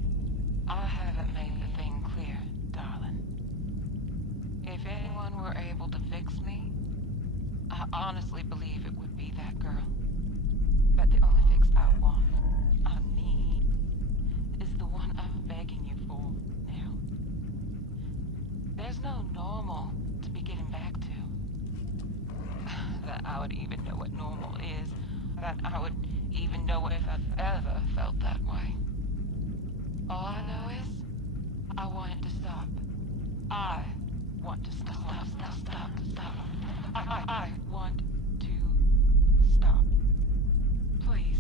I haven't made the thing clear, darling. If anyone were able to fix me, I honestly believe it would be that girl. But the only fix I want, I need, is the one I'm begging you for now. There's no normal to be getting back to. That I would even know what normal is. That I would even know if I've ever felt that way. All I know is, I want it to stop. I want to stop. Stop. I want to stop. Please.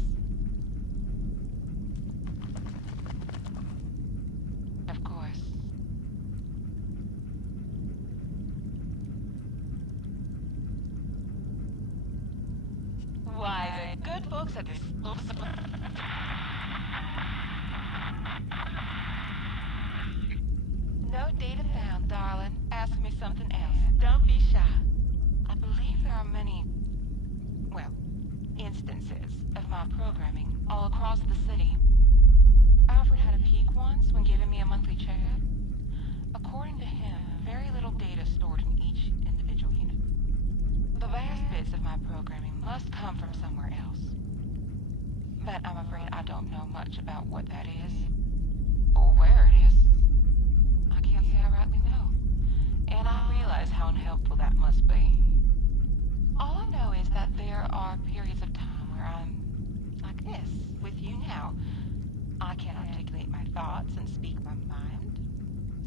Of course. Why, the good folks at this... No data found, darling. Ask me something else. Don't be shy. I believe there are many, well, instances of my programming all across the city. Alfred had a peek once when giving me a monthly checkup. According to him, very little data stored in each individual unit. The vast bits of my programming must come from somewhere else. But I'm afraid I don't know much about what that is, or where it is. I can't say I rightly know. And I realize how unhelpful that must be. All I know is that there are periods of time where I'm like this, with you now. I can articulate my thoughts and speak my mind,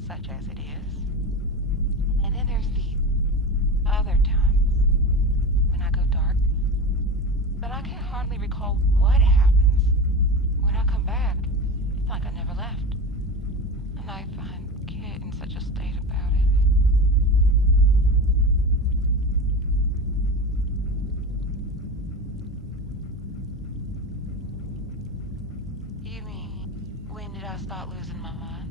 such as it is. And then there's the other times, when I go dark, but I can hardly recall what happens. When I come back, it's like I never left. And I find Kit in such a state about it. You mean, when did I start losing my mind?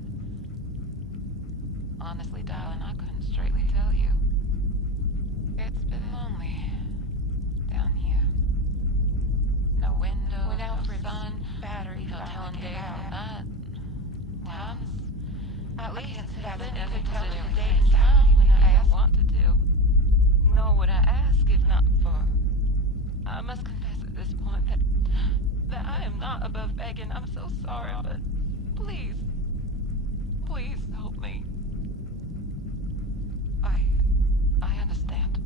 Honestly, darling, I couldn't straightly tell you. It's been lonely down here. No windows, no sun, batteries, no telling day from night. Times, at least I couldn't tell the day and time when I want to do. Nor would I ask if not for. I must confess at this point that I am not above begging. I'm so sorry, but please help me. I understand.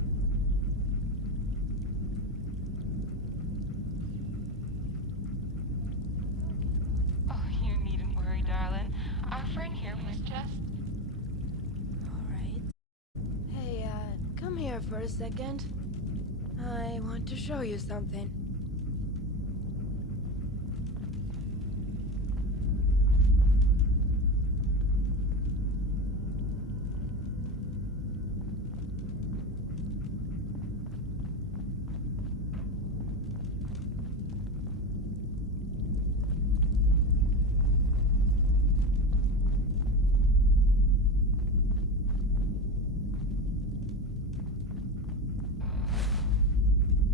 Oh, you needn't worry, darling. Our friend here was just... Alright. Hey, come here for a second. I want to show you something.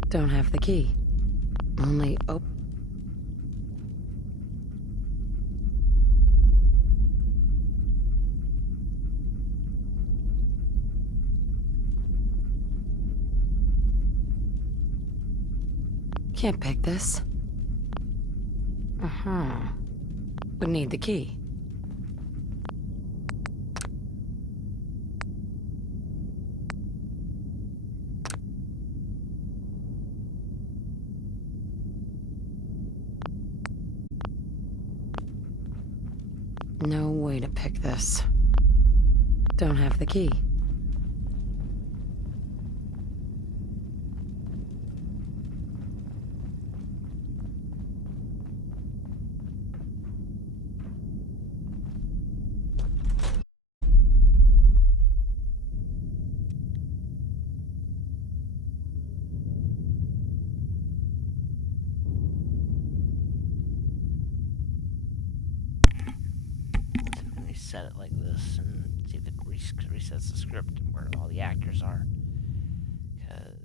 Don't have the key. Only can't pick this. Would need the key. No way to pick this. Don't have the key. Set it like this and see if it resets the script and where all the actors are. Because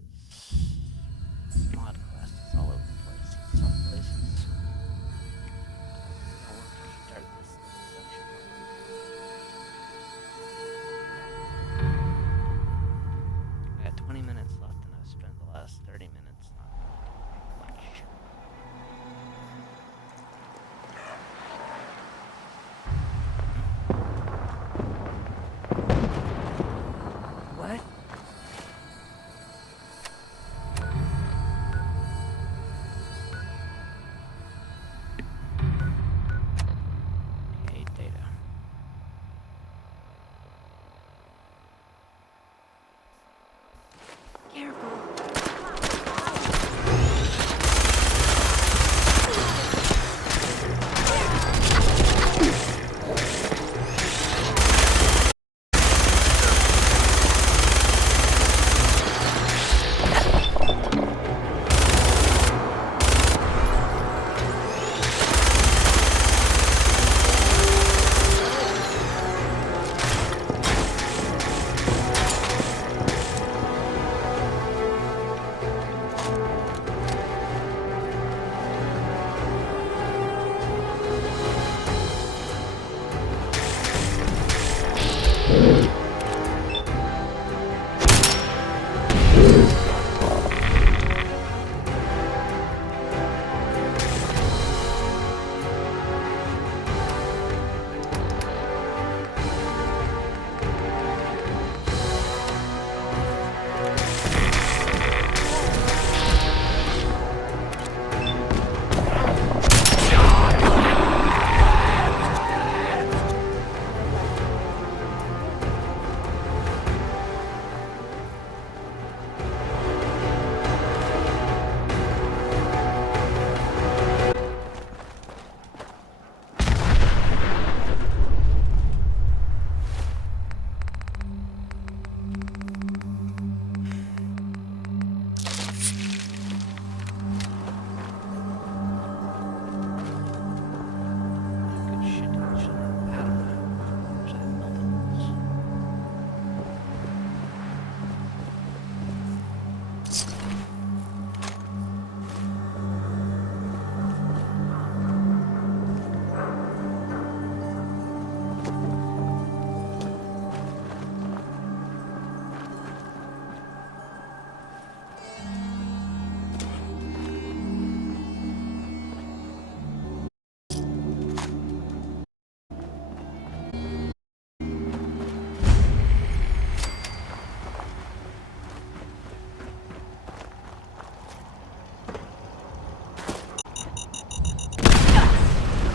mod quest is all over the place in some places. I'll start this little section. I got 20 minutes left and I've spent the last 30 minutes not much. What? Okay, data.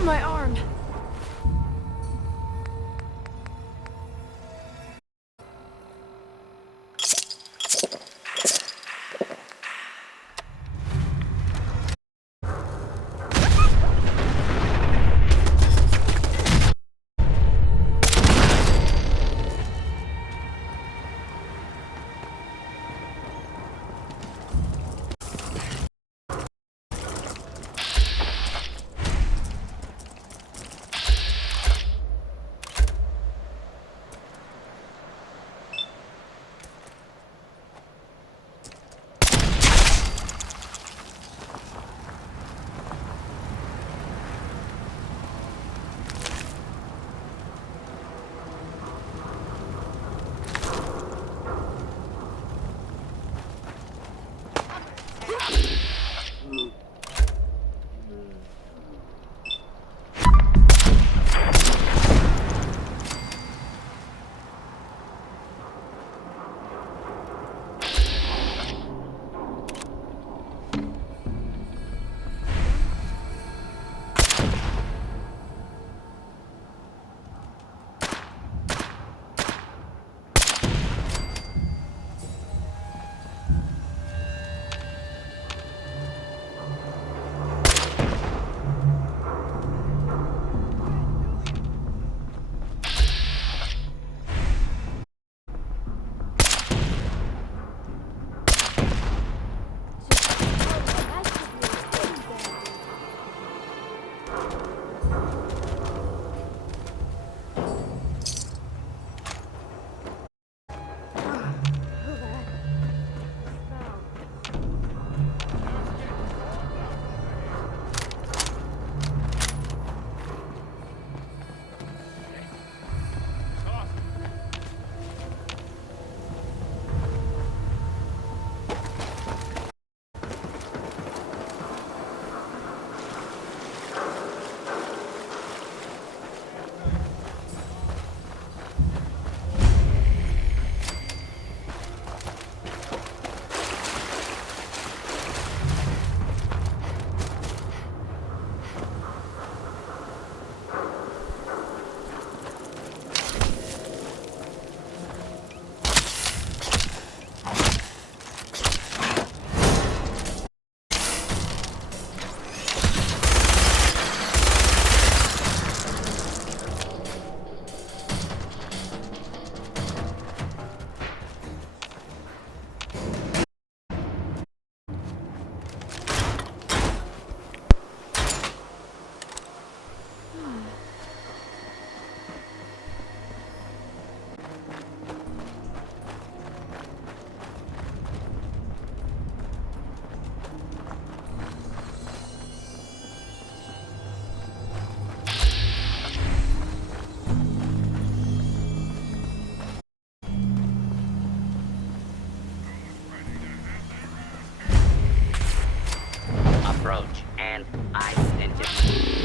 My arm. approach and identify.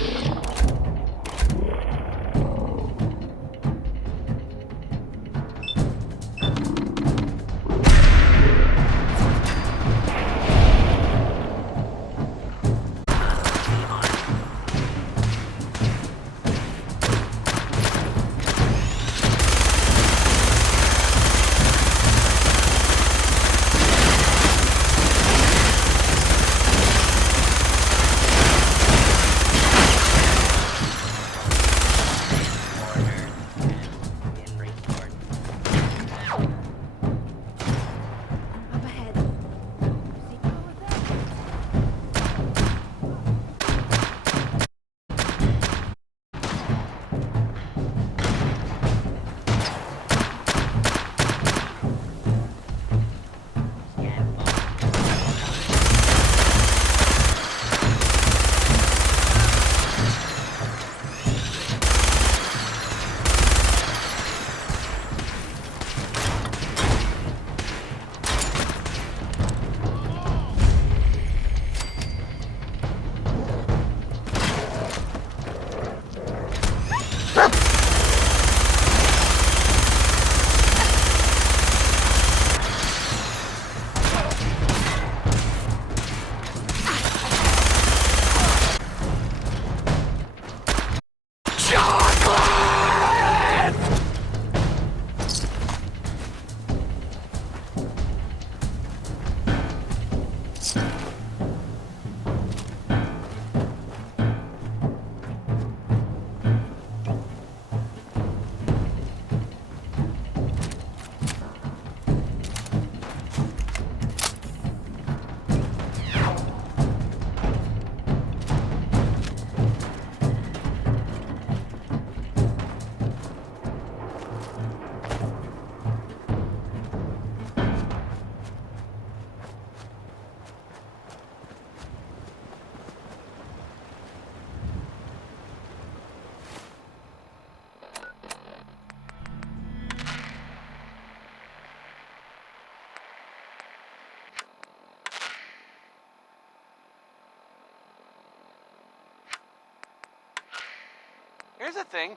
Here's a thing.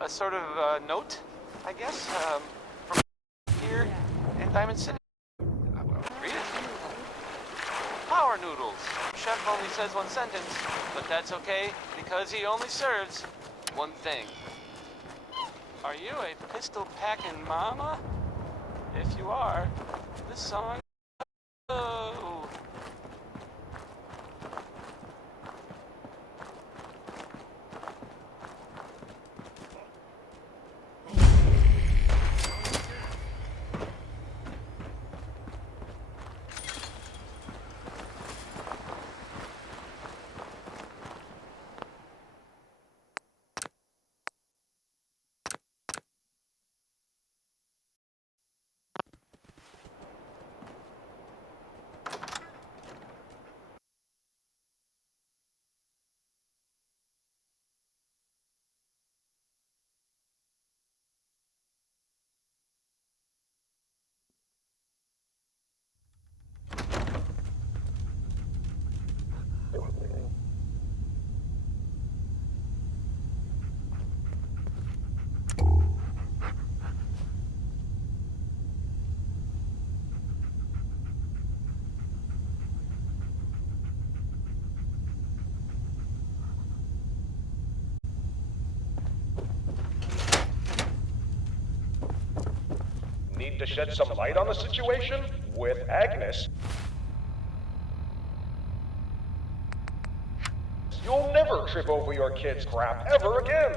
A sort of note, I guess, from here in Diamond City. Read it. Power noodles. Chef only says one sentence, but that's okay because he only serves one thing. Are you a pistol-packing mama? If you are, this song... Oh. Need to shed some light on the situation? With Agnes, you'll never trip over your kid's crap ever again!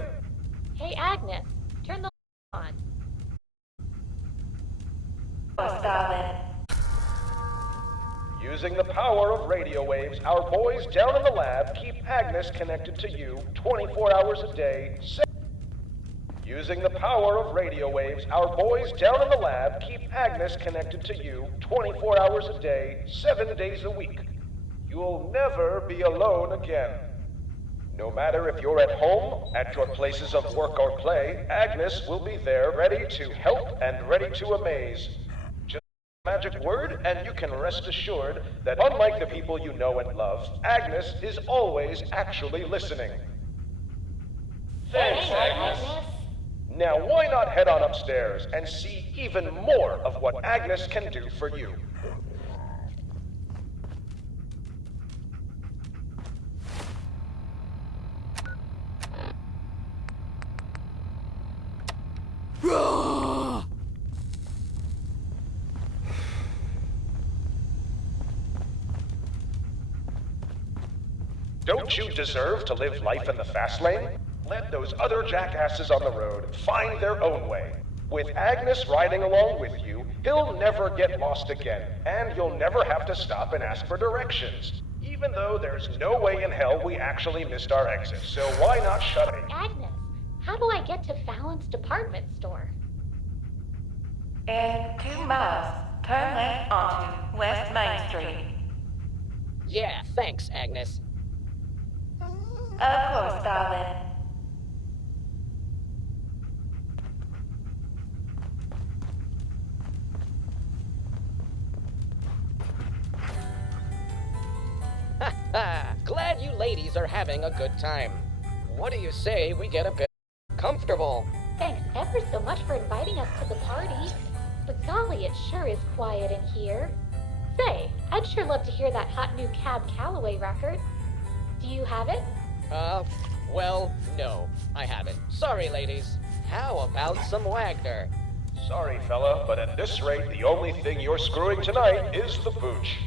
Hey, Agnes, turn the on. Using the power of radio waves, our boys down in the lab keep Agnes connected to you 24 hours a day. Using the power of radio waves, our boys down in the lab keep Agnes connected to you 24 hours a day, 7 days a week. You'll never be alone again. No matter if you're at home, at your places of work or play, Agnes will be there ready to help and ready to amaze. Just magic word, and you can rest assured that unlike the people you know and love, Agnes is always actually listening. Thanks, Agnes. Now, why not head on upstairs and see even more of what Agnes can do for you? Don't you deserve to live life in the fast lane? Let those other jackasses on the road find their own way. With Agnes riding along with you, he'll never get lost again, and you'll never have to stop and ask for directions. Even though there's no way in hell we actually missed our exit, so why not shut it? Agnes, how do I get to Fallon's department store? In 2 miles, turn left onto West Main Street. Yeah, thanks, Agnes. Of course, darling. Glad you ladies are having a good time. What do you say we get a bit comfortable? Thanks ever so much for inviting us to the party. But golly, it sure is quiet in here. Say, I'd sure love to hear that hot new Cab Calloway record. Do you have it? Well, no, I haven't. Sorry, ladies. How about some Wagner? Sorry, fella, but at this rate, the only thing you're screwing tonight is the pooch.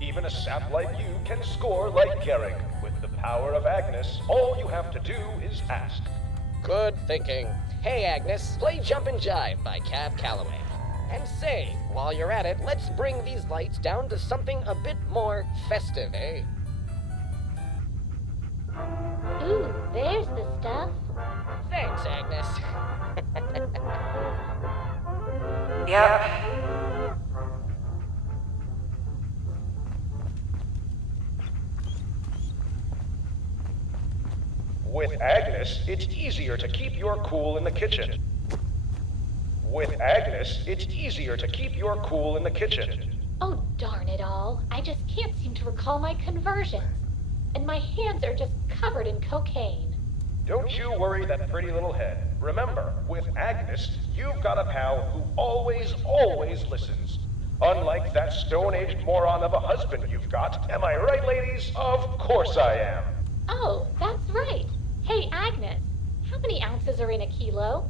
Even a sap like you can score like Garrick. With the power of Agnes, all you have to do is ask. Good thinking. Hey, Agnes, play Jumpin' Jive by Cab Calloway. And say, while you're at it, let's bring these lights down to something a bit more festive, eh? Ooh, there's the stuff. Thanks, Agnes. Yep. With Agnes, it's easier to keep your cool in the kitchen. With Agnes, it's easier to keep your cool in the kitchen. Oh, darn it all. I just can't seem to recall my conversions. And my hands are just covered in cocaine. Don't you worry that pretty little head. Remember, with Agnes, you've got a pal who always listens. Unlike that stone-aged moron of a husband you've got. Am I right, ladies? Of course I am. Oh, that's right. Hey, Agnes, how many ounces are in a kilo?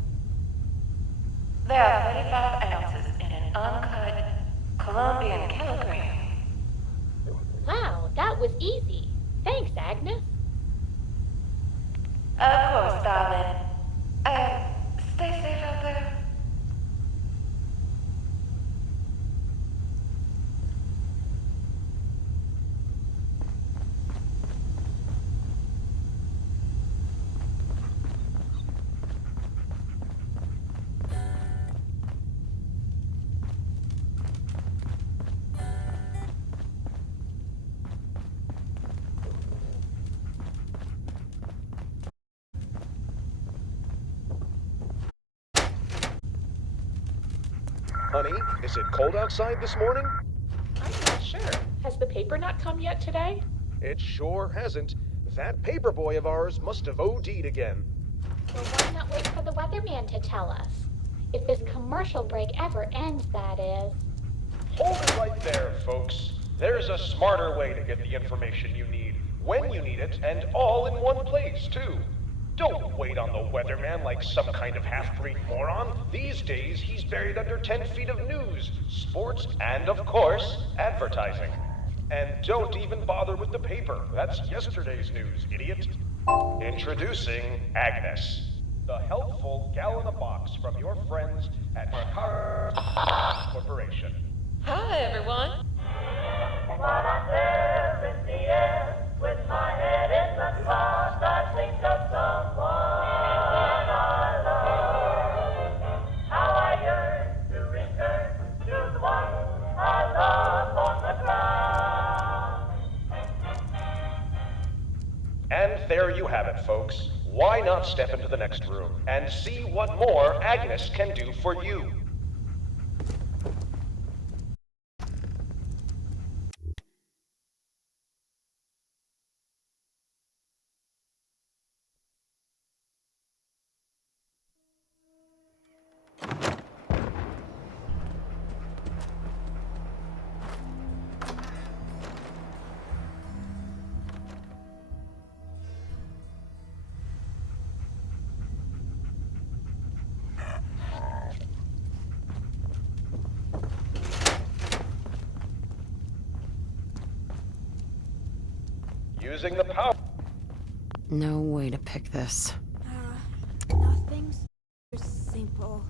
There are 35 ounces in an uncut Colombian kilogram. Wow, that was easy. Thanks, Agnes. Of course, darling. Stay safe out there. Honey, is it cold outside this morning? I'm not sure. Has the paper not come yet today? It sure hasn't. That paperboy of ours must have OD'd again. Well, why not wait for the weatherman to tell us? If this commercial break ever ends, that is. Hold it right there, folks. There's a smarter way to get the information you need, when you need it, and all in one place, too. Don't wait on the weatherman like some kind of half-breed moron. These days, he's buried under 10 feet of news, sports, and of course, advertising. And don't even bother with the paper. That's yesterday's news, idiot. Introducing Agnes, the helpful gal in a box from your friends at Mercari Corporation. Hi, everyone. While I'm there in the air, with my head in the clouds, I think of someone I love. How I yearn to return to the one I love on the ground. And there you have it, folks. Why not step into the next room and see what more Agnes can do for you? Using the power. No way to pick this. Nothing's simple.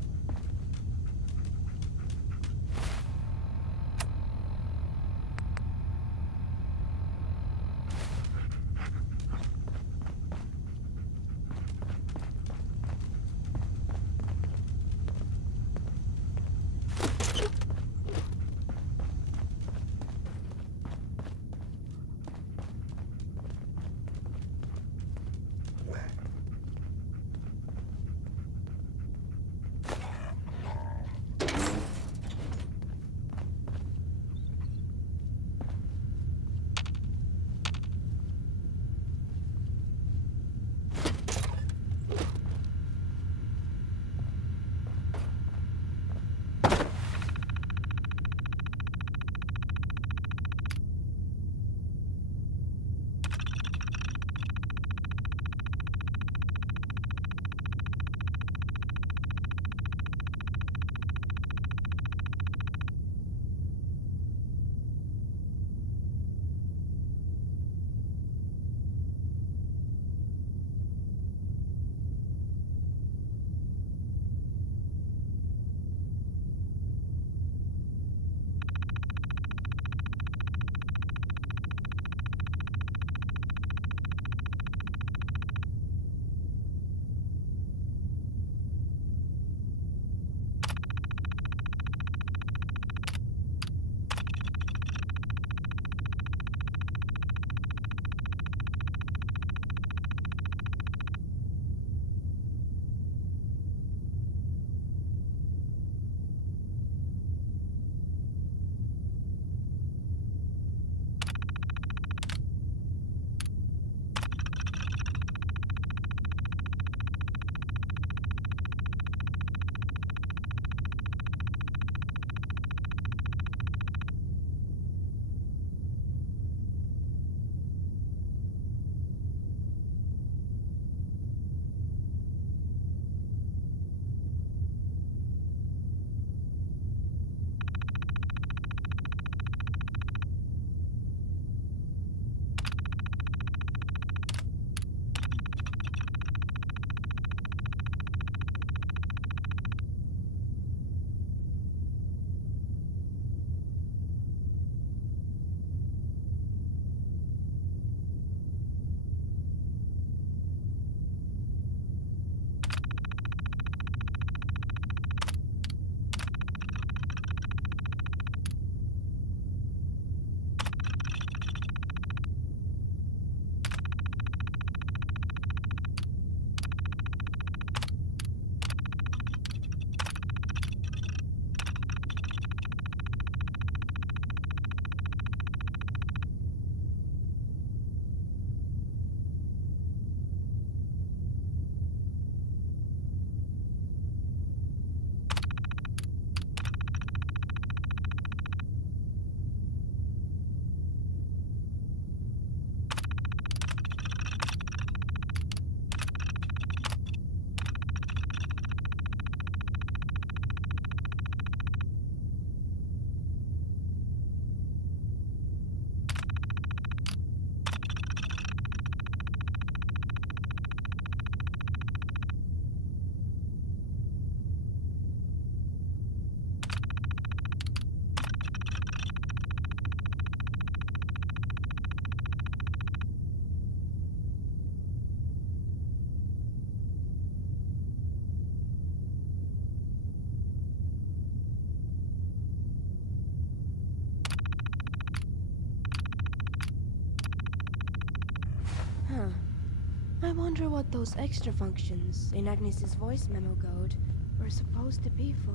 I wonder what those extra functions in Agnes's voice memo code were supposed to be for.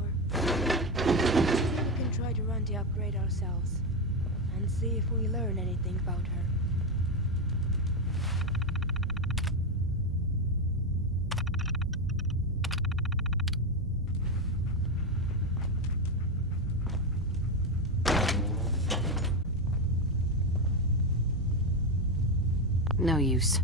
We can try to run the upgrade ourselves and see if we learn anything about her. No use.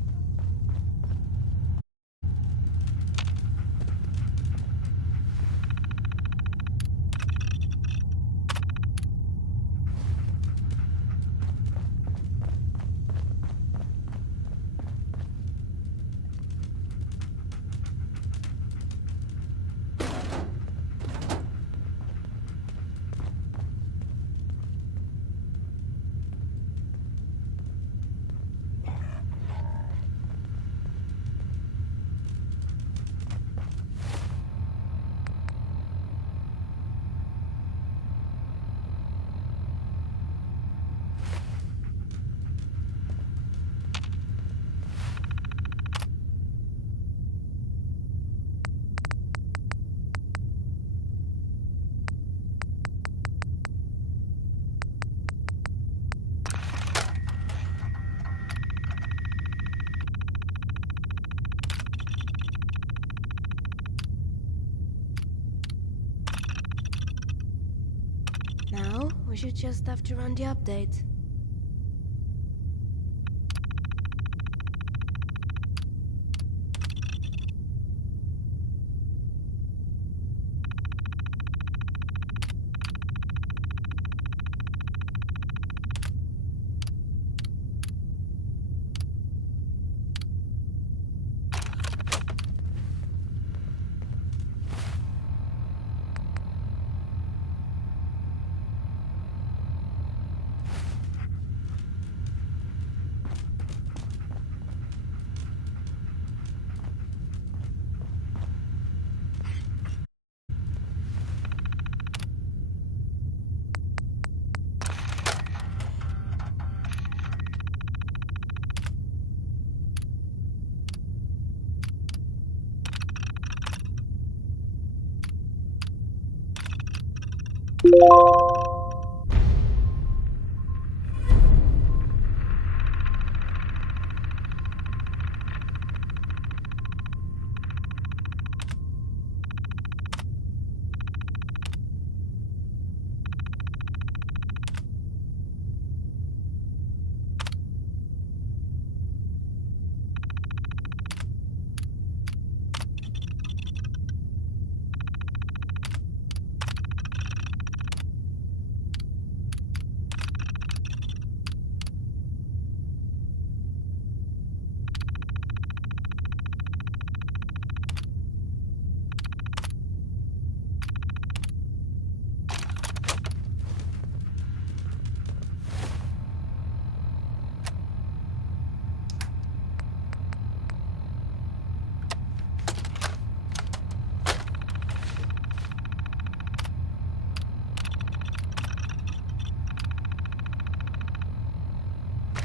We should just have to run the update.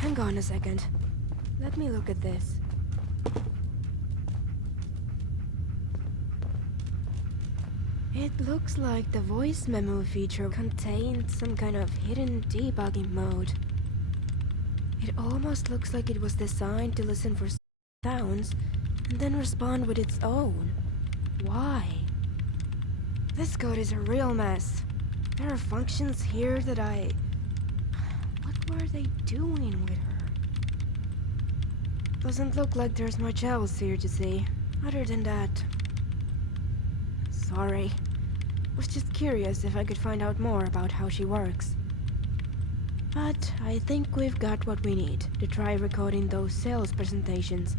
Hang on a second. Let me look at this. It looks like the voice memo feature contained some kind of hidden debugging mode. It almost looks like it was designed to listen for sounds and then respond with its own. Why? This code is a real mess. There are functions here that What were they doing with her? Doesn't look like there's much else here to see, other than that. Sorry. Was just curious if I could find out more about how she works. But I think we've got what we need to try recording those sales presentations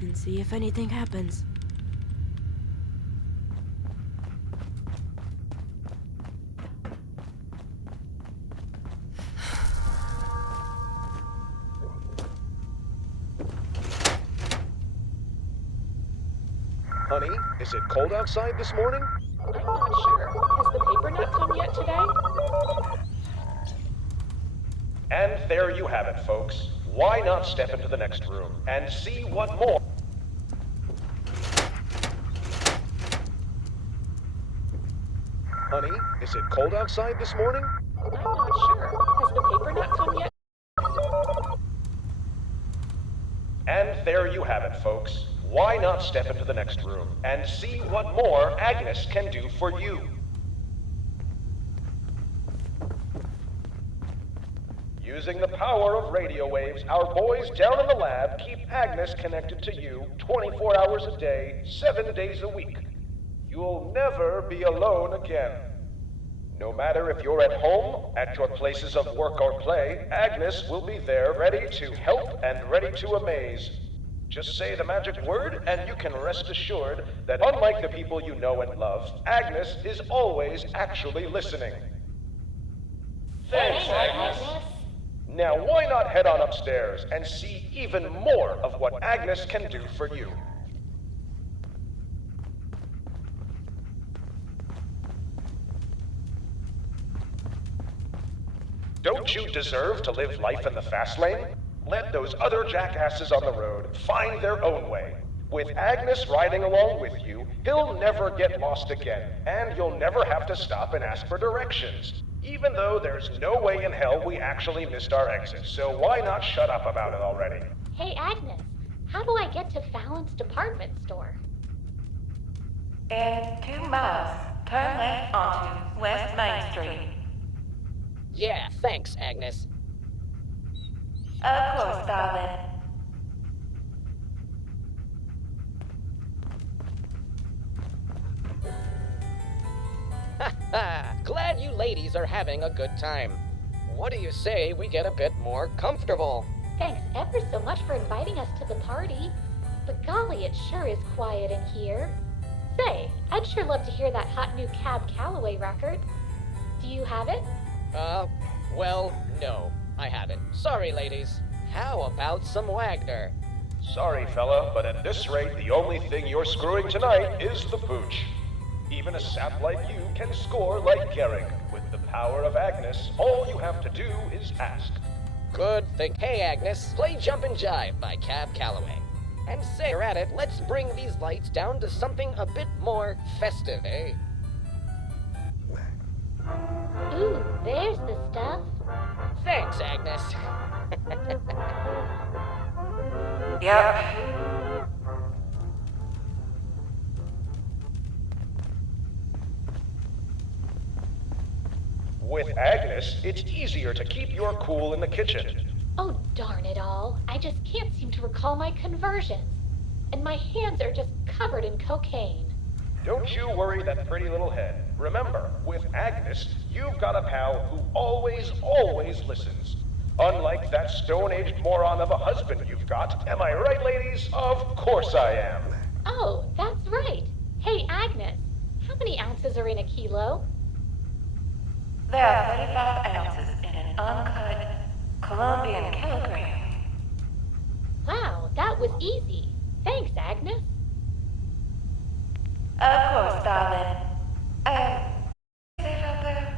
and see if anything happens. Honey, is it cold outside this morning? I'm not sure. Has the paper not come yet today? And there you have it, folks. Why not step into the next room and see what more? Honey, is it cold outside this morning? I'm not sure. Has the paper not come yet? And there you have it, folks. Why not step into the next room and see what more Agnes can do for you? Using the power of radio waves, our boys down in the lab keep Agnes connected to you 24 hours a day, 7 days a week. You'll never be alone again. No matter if you're at home, at your places of work or play, Agnes will be there ready to help and ready to amaze. Just say the magic word and you can rest assured that unlike the people you know and love, Agnes is always actually listening. Thanks, Agnes. Now why not head on upstairs and see even more of what Agnes can do for you? Don't you deserve to live life in the fast lane? Let those other jackasses on the road find their own way. With Agnes riding along with you, he'll never get lost again, and you'll never have to stop and ask for directions. Even though there's no way in hell we actually missed our exit, so why not shut up about it already? Hey, Agnes, how do I get to Fallon's department store? In 2 miles, turn left onto West Main Street. Yeah, thanks, Agnes. Of course, darling. Glad you ladies are having a good time. What do you say we get a bit more comfortable? Thanks ever so much for inviting us to the party. But golly, it sure is quiet in here. Say, I'd sure love to hear that hot new Cab Calloway record. Do you have it? Well, no, I haven't. Sorry, ladies. How about some Wagner? Sorry, fella, but at this rate, the only thing you're screwing tonight is the pooch. Even a sap like you can score like Gehrig. With the power of Agnes, all you have to do is ask. Good thing. Hey, Agnes, play Jumpin' Jive by Cab Calloway. And say you're at it, let's bring these lights down to something a bit more festive, eh? Ooh, there's the stuff. Thanks, Agnes. Yep. With Agnes, it's easier to keep your cool in the kitchen. Oh, darn it all. I just can't seem to recall my conversions. And my hands are just covered in cocaine. Don't you worry that pretty little head. Remember, with Agnes, you've got a pal who always listens. Unlike that stone-aged moron of a husband you've got. Am I right, ladies? Of course I am. Oh, that's right. Hey, Agnes, how many ounces are in a kilo? There are 35 ounces in an uncut Colombian kilogram. Wow, that was easy. Thanks, Agnes. Of course, darling. Safe out there?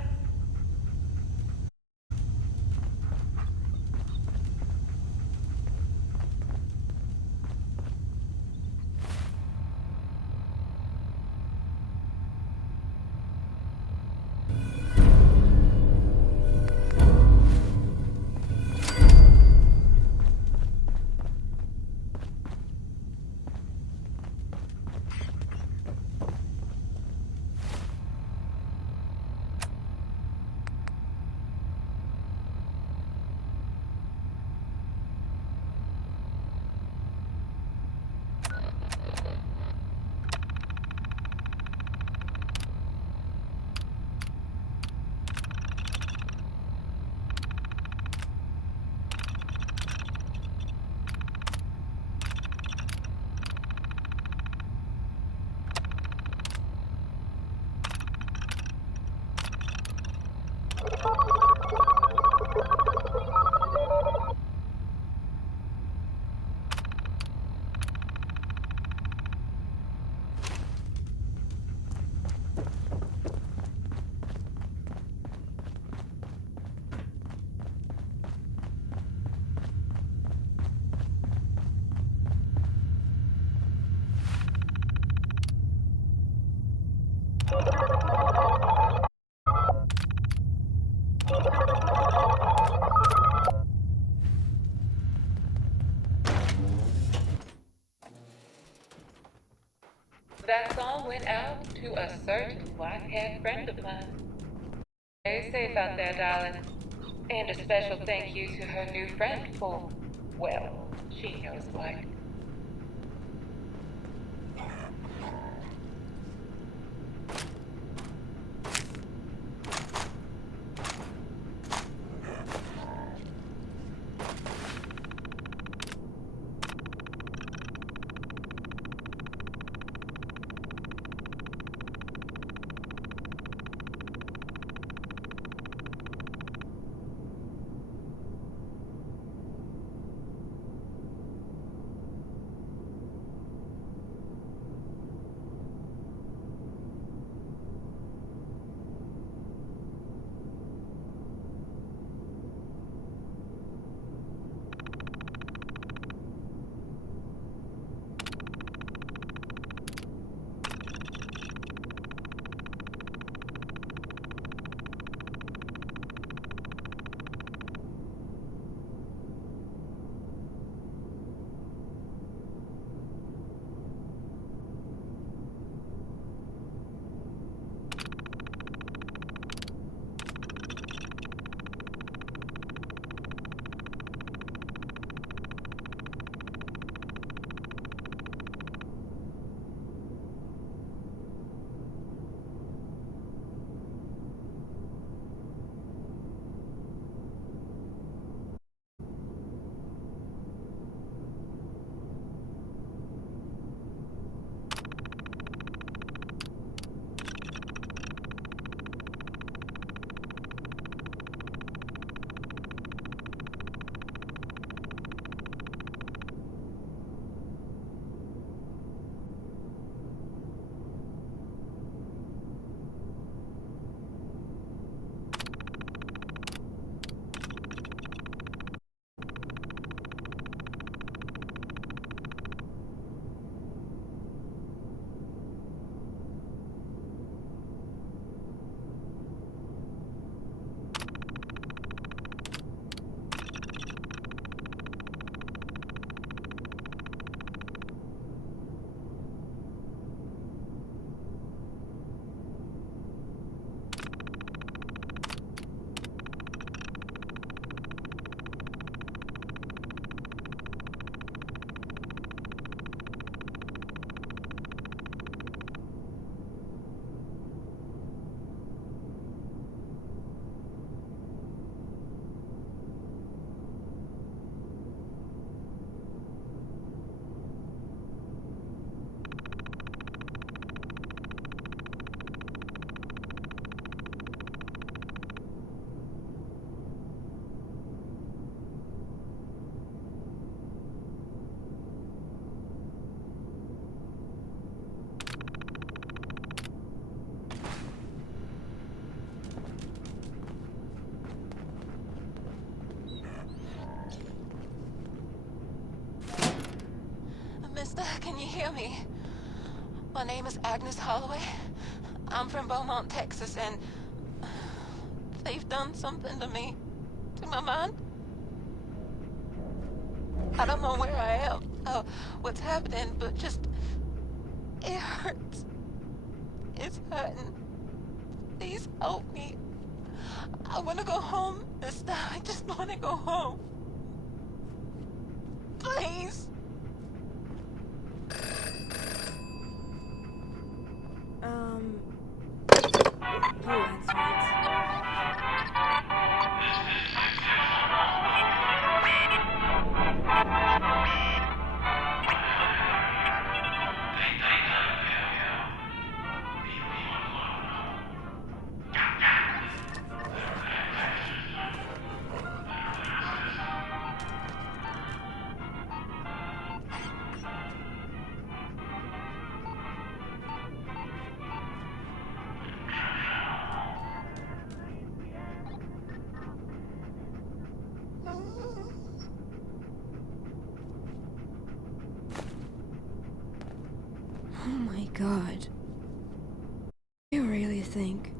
That song went out to a certain white-haired friend of mine. Stay safe out there, darling. And a special thank you to her new friend for, well, she knows what. Mister, can you hear me? My name is Agnes Holloway. I'm from Beaumont, Texas, and they've done something to me, to my mind. I don't know where I am, what's happening, but just, it hurts. It's hurting. Please help me. I want to go home, Mister. I just want to go home. Please. Oh, that's Oh my god. You really think...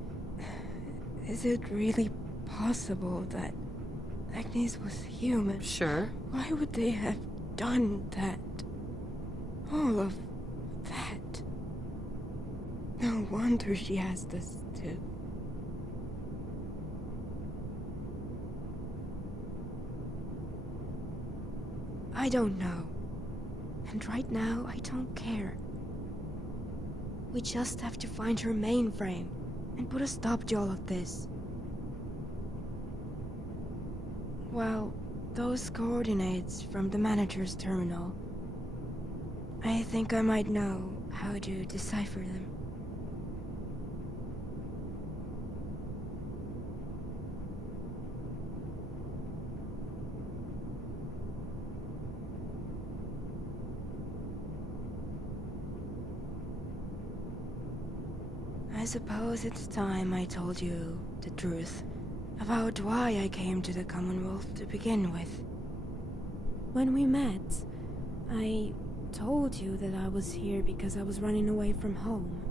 Is it really possible that Agnes was human? Sure. Why would they have done that? All of that? No wonder she asked us to... I don't know. And right now, I don't care. We just have to find her mainframe and put a stop to all of this. Well, those coordinates from the manager's terminal. I think I might know how to decipher them. I suppose it's time I told you the truth about why I came to the Commonwealth to begin with. When we met, I told you that I was here because I was running away from home.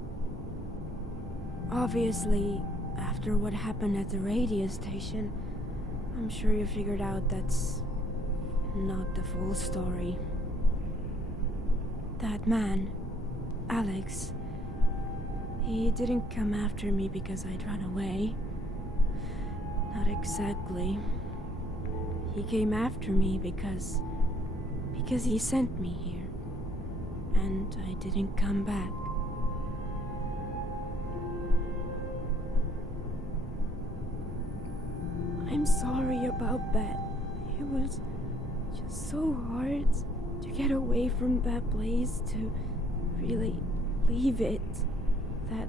Obviously, after what happened at the radio station, I'm sure you figured out that's not the full story. That man, Alex, he didn't come after me because I'd run away. Not exactly. He came after me because he sent me here. And I didn't come back. I'm sorry about that. It was just so hard to get away from that place, to really leave it. That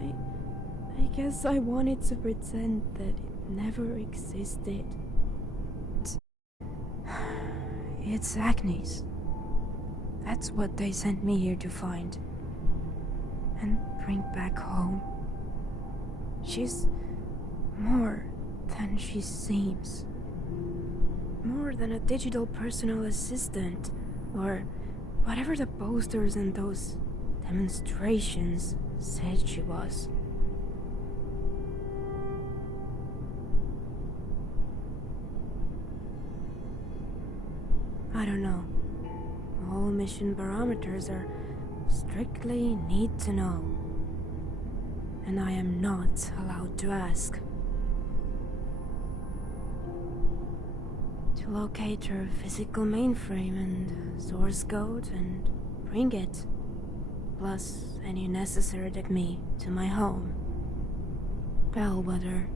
I guess I wanted to pretend that it never existed. It's Agnes. That's what they sent me here to find and bring back home. She's more than she seems. More than a digital personal assistant, or whatever the posters and those demonstrations said she was. I don't know. All mission barometers are strictly need to know. And I am not allowed to ask. To locate her physical mainframe and source code and bring it. Plus any necessary to me to my home. Bellwether.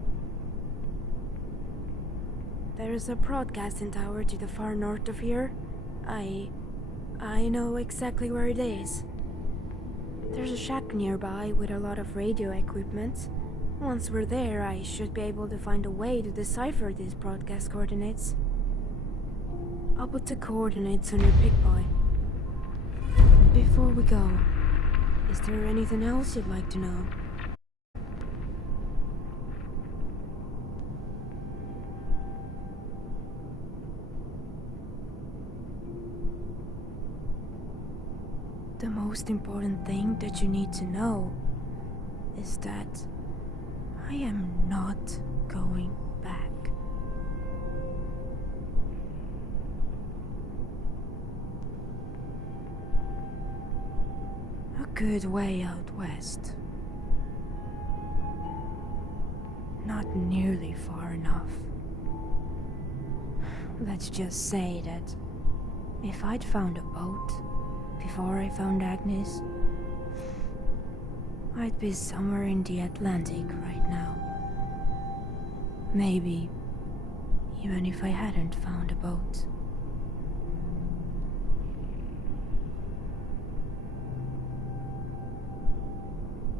There's a broadcasting tower to the far north of here. I know exactly where it is. There's a shack nearby with a lot of radio equipment. Once we're there, I should be able to find a way to decipher these broadcast coordinates. I'll put the coordinates on your Pick-Boy. Before we go, is there anything else you'd like to know? The most important thing that you need to know is that I am not going back. A good way out west. Not nearly far enough. Let's just say that if I'd found a boat before I found Agnes, I'd be somewhere in the Atlantic right now. Maybe even if I hadn't found a boat.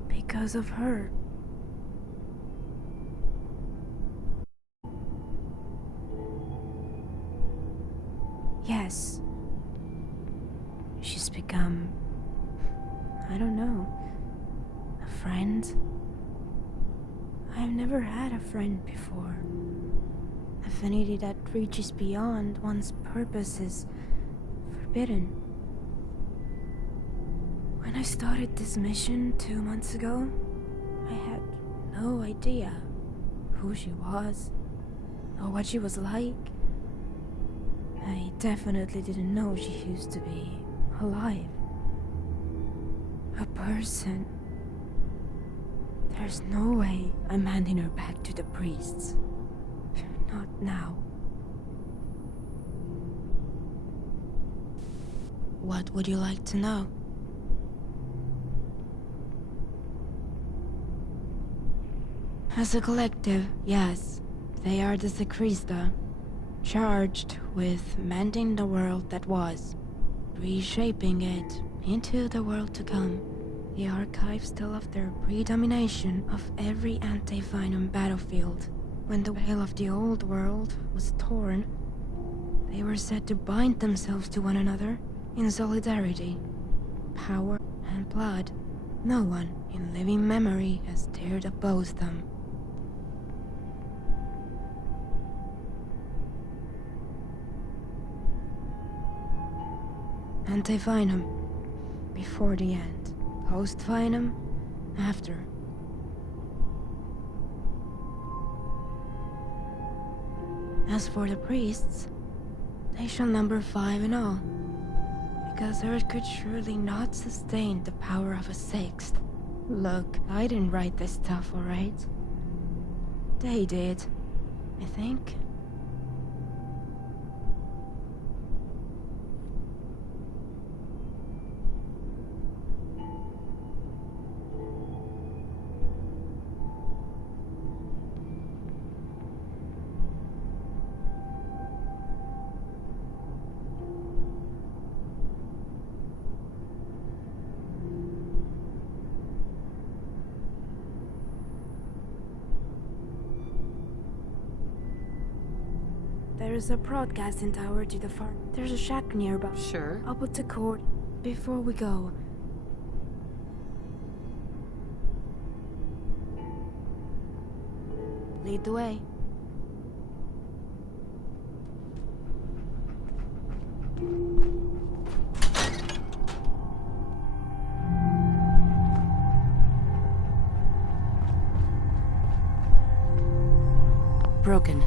Because of her. Yes. She's become, I don't know, a friend. I've never had a friend before. Affinity that reaches beyond one's purpose is forbidden. When I started this mission 2 months ago, I had no idea who she was or what she was like. I definitely didn't know she used to be alive. A person. There's no way I'm handing her back to the priests. Not now. What would you like to know? As a collective, yes, they are the Sekrista, charged with mending the world that was, reshaping it into the world to come. The archives tell of their predomination of every Anti-Venom battlefield. When the veil of the old world was torn, they were said to bind themselves to one another in solidarity. Power and blood. No one in living memory has dared oppose them. Anti-Venom, before the end. Post-Venom, after. As for the priests, they shall number 5 in all, because Earth could surely not sustain the power of a 6th. Look, I didn't write this stuff, alright? They did, I think. There's a broadcasting tower to the far. There's a shack nearby. Sure. I'll put the cord before we go. Lead the way. Broken.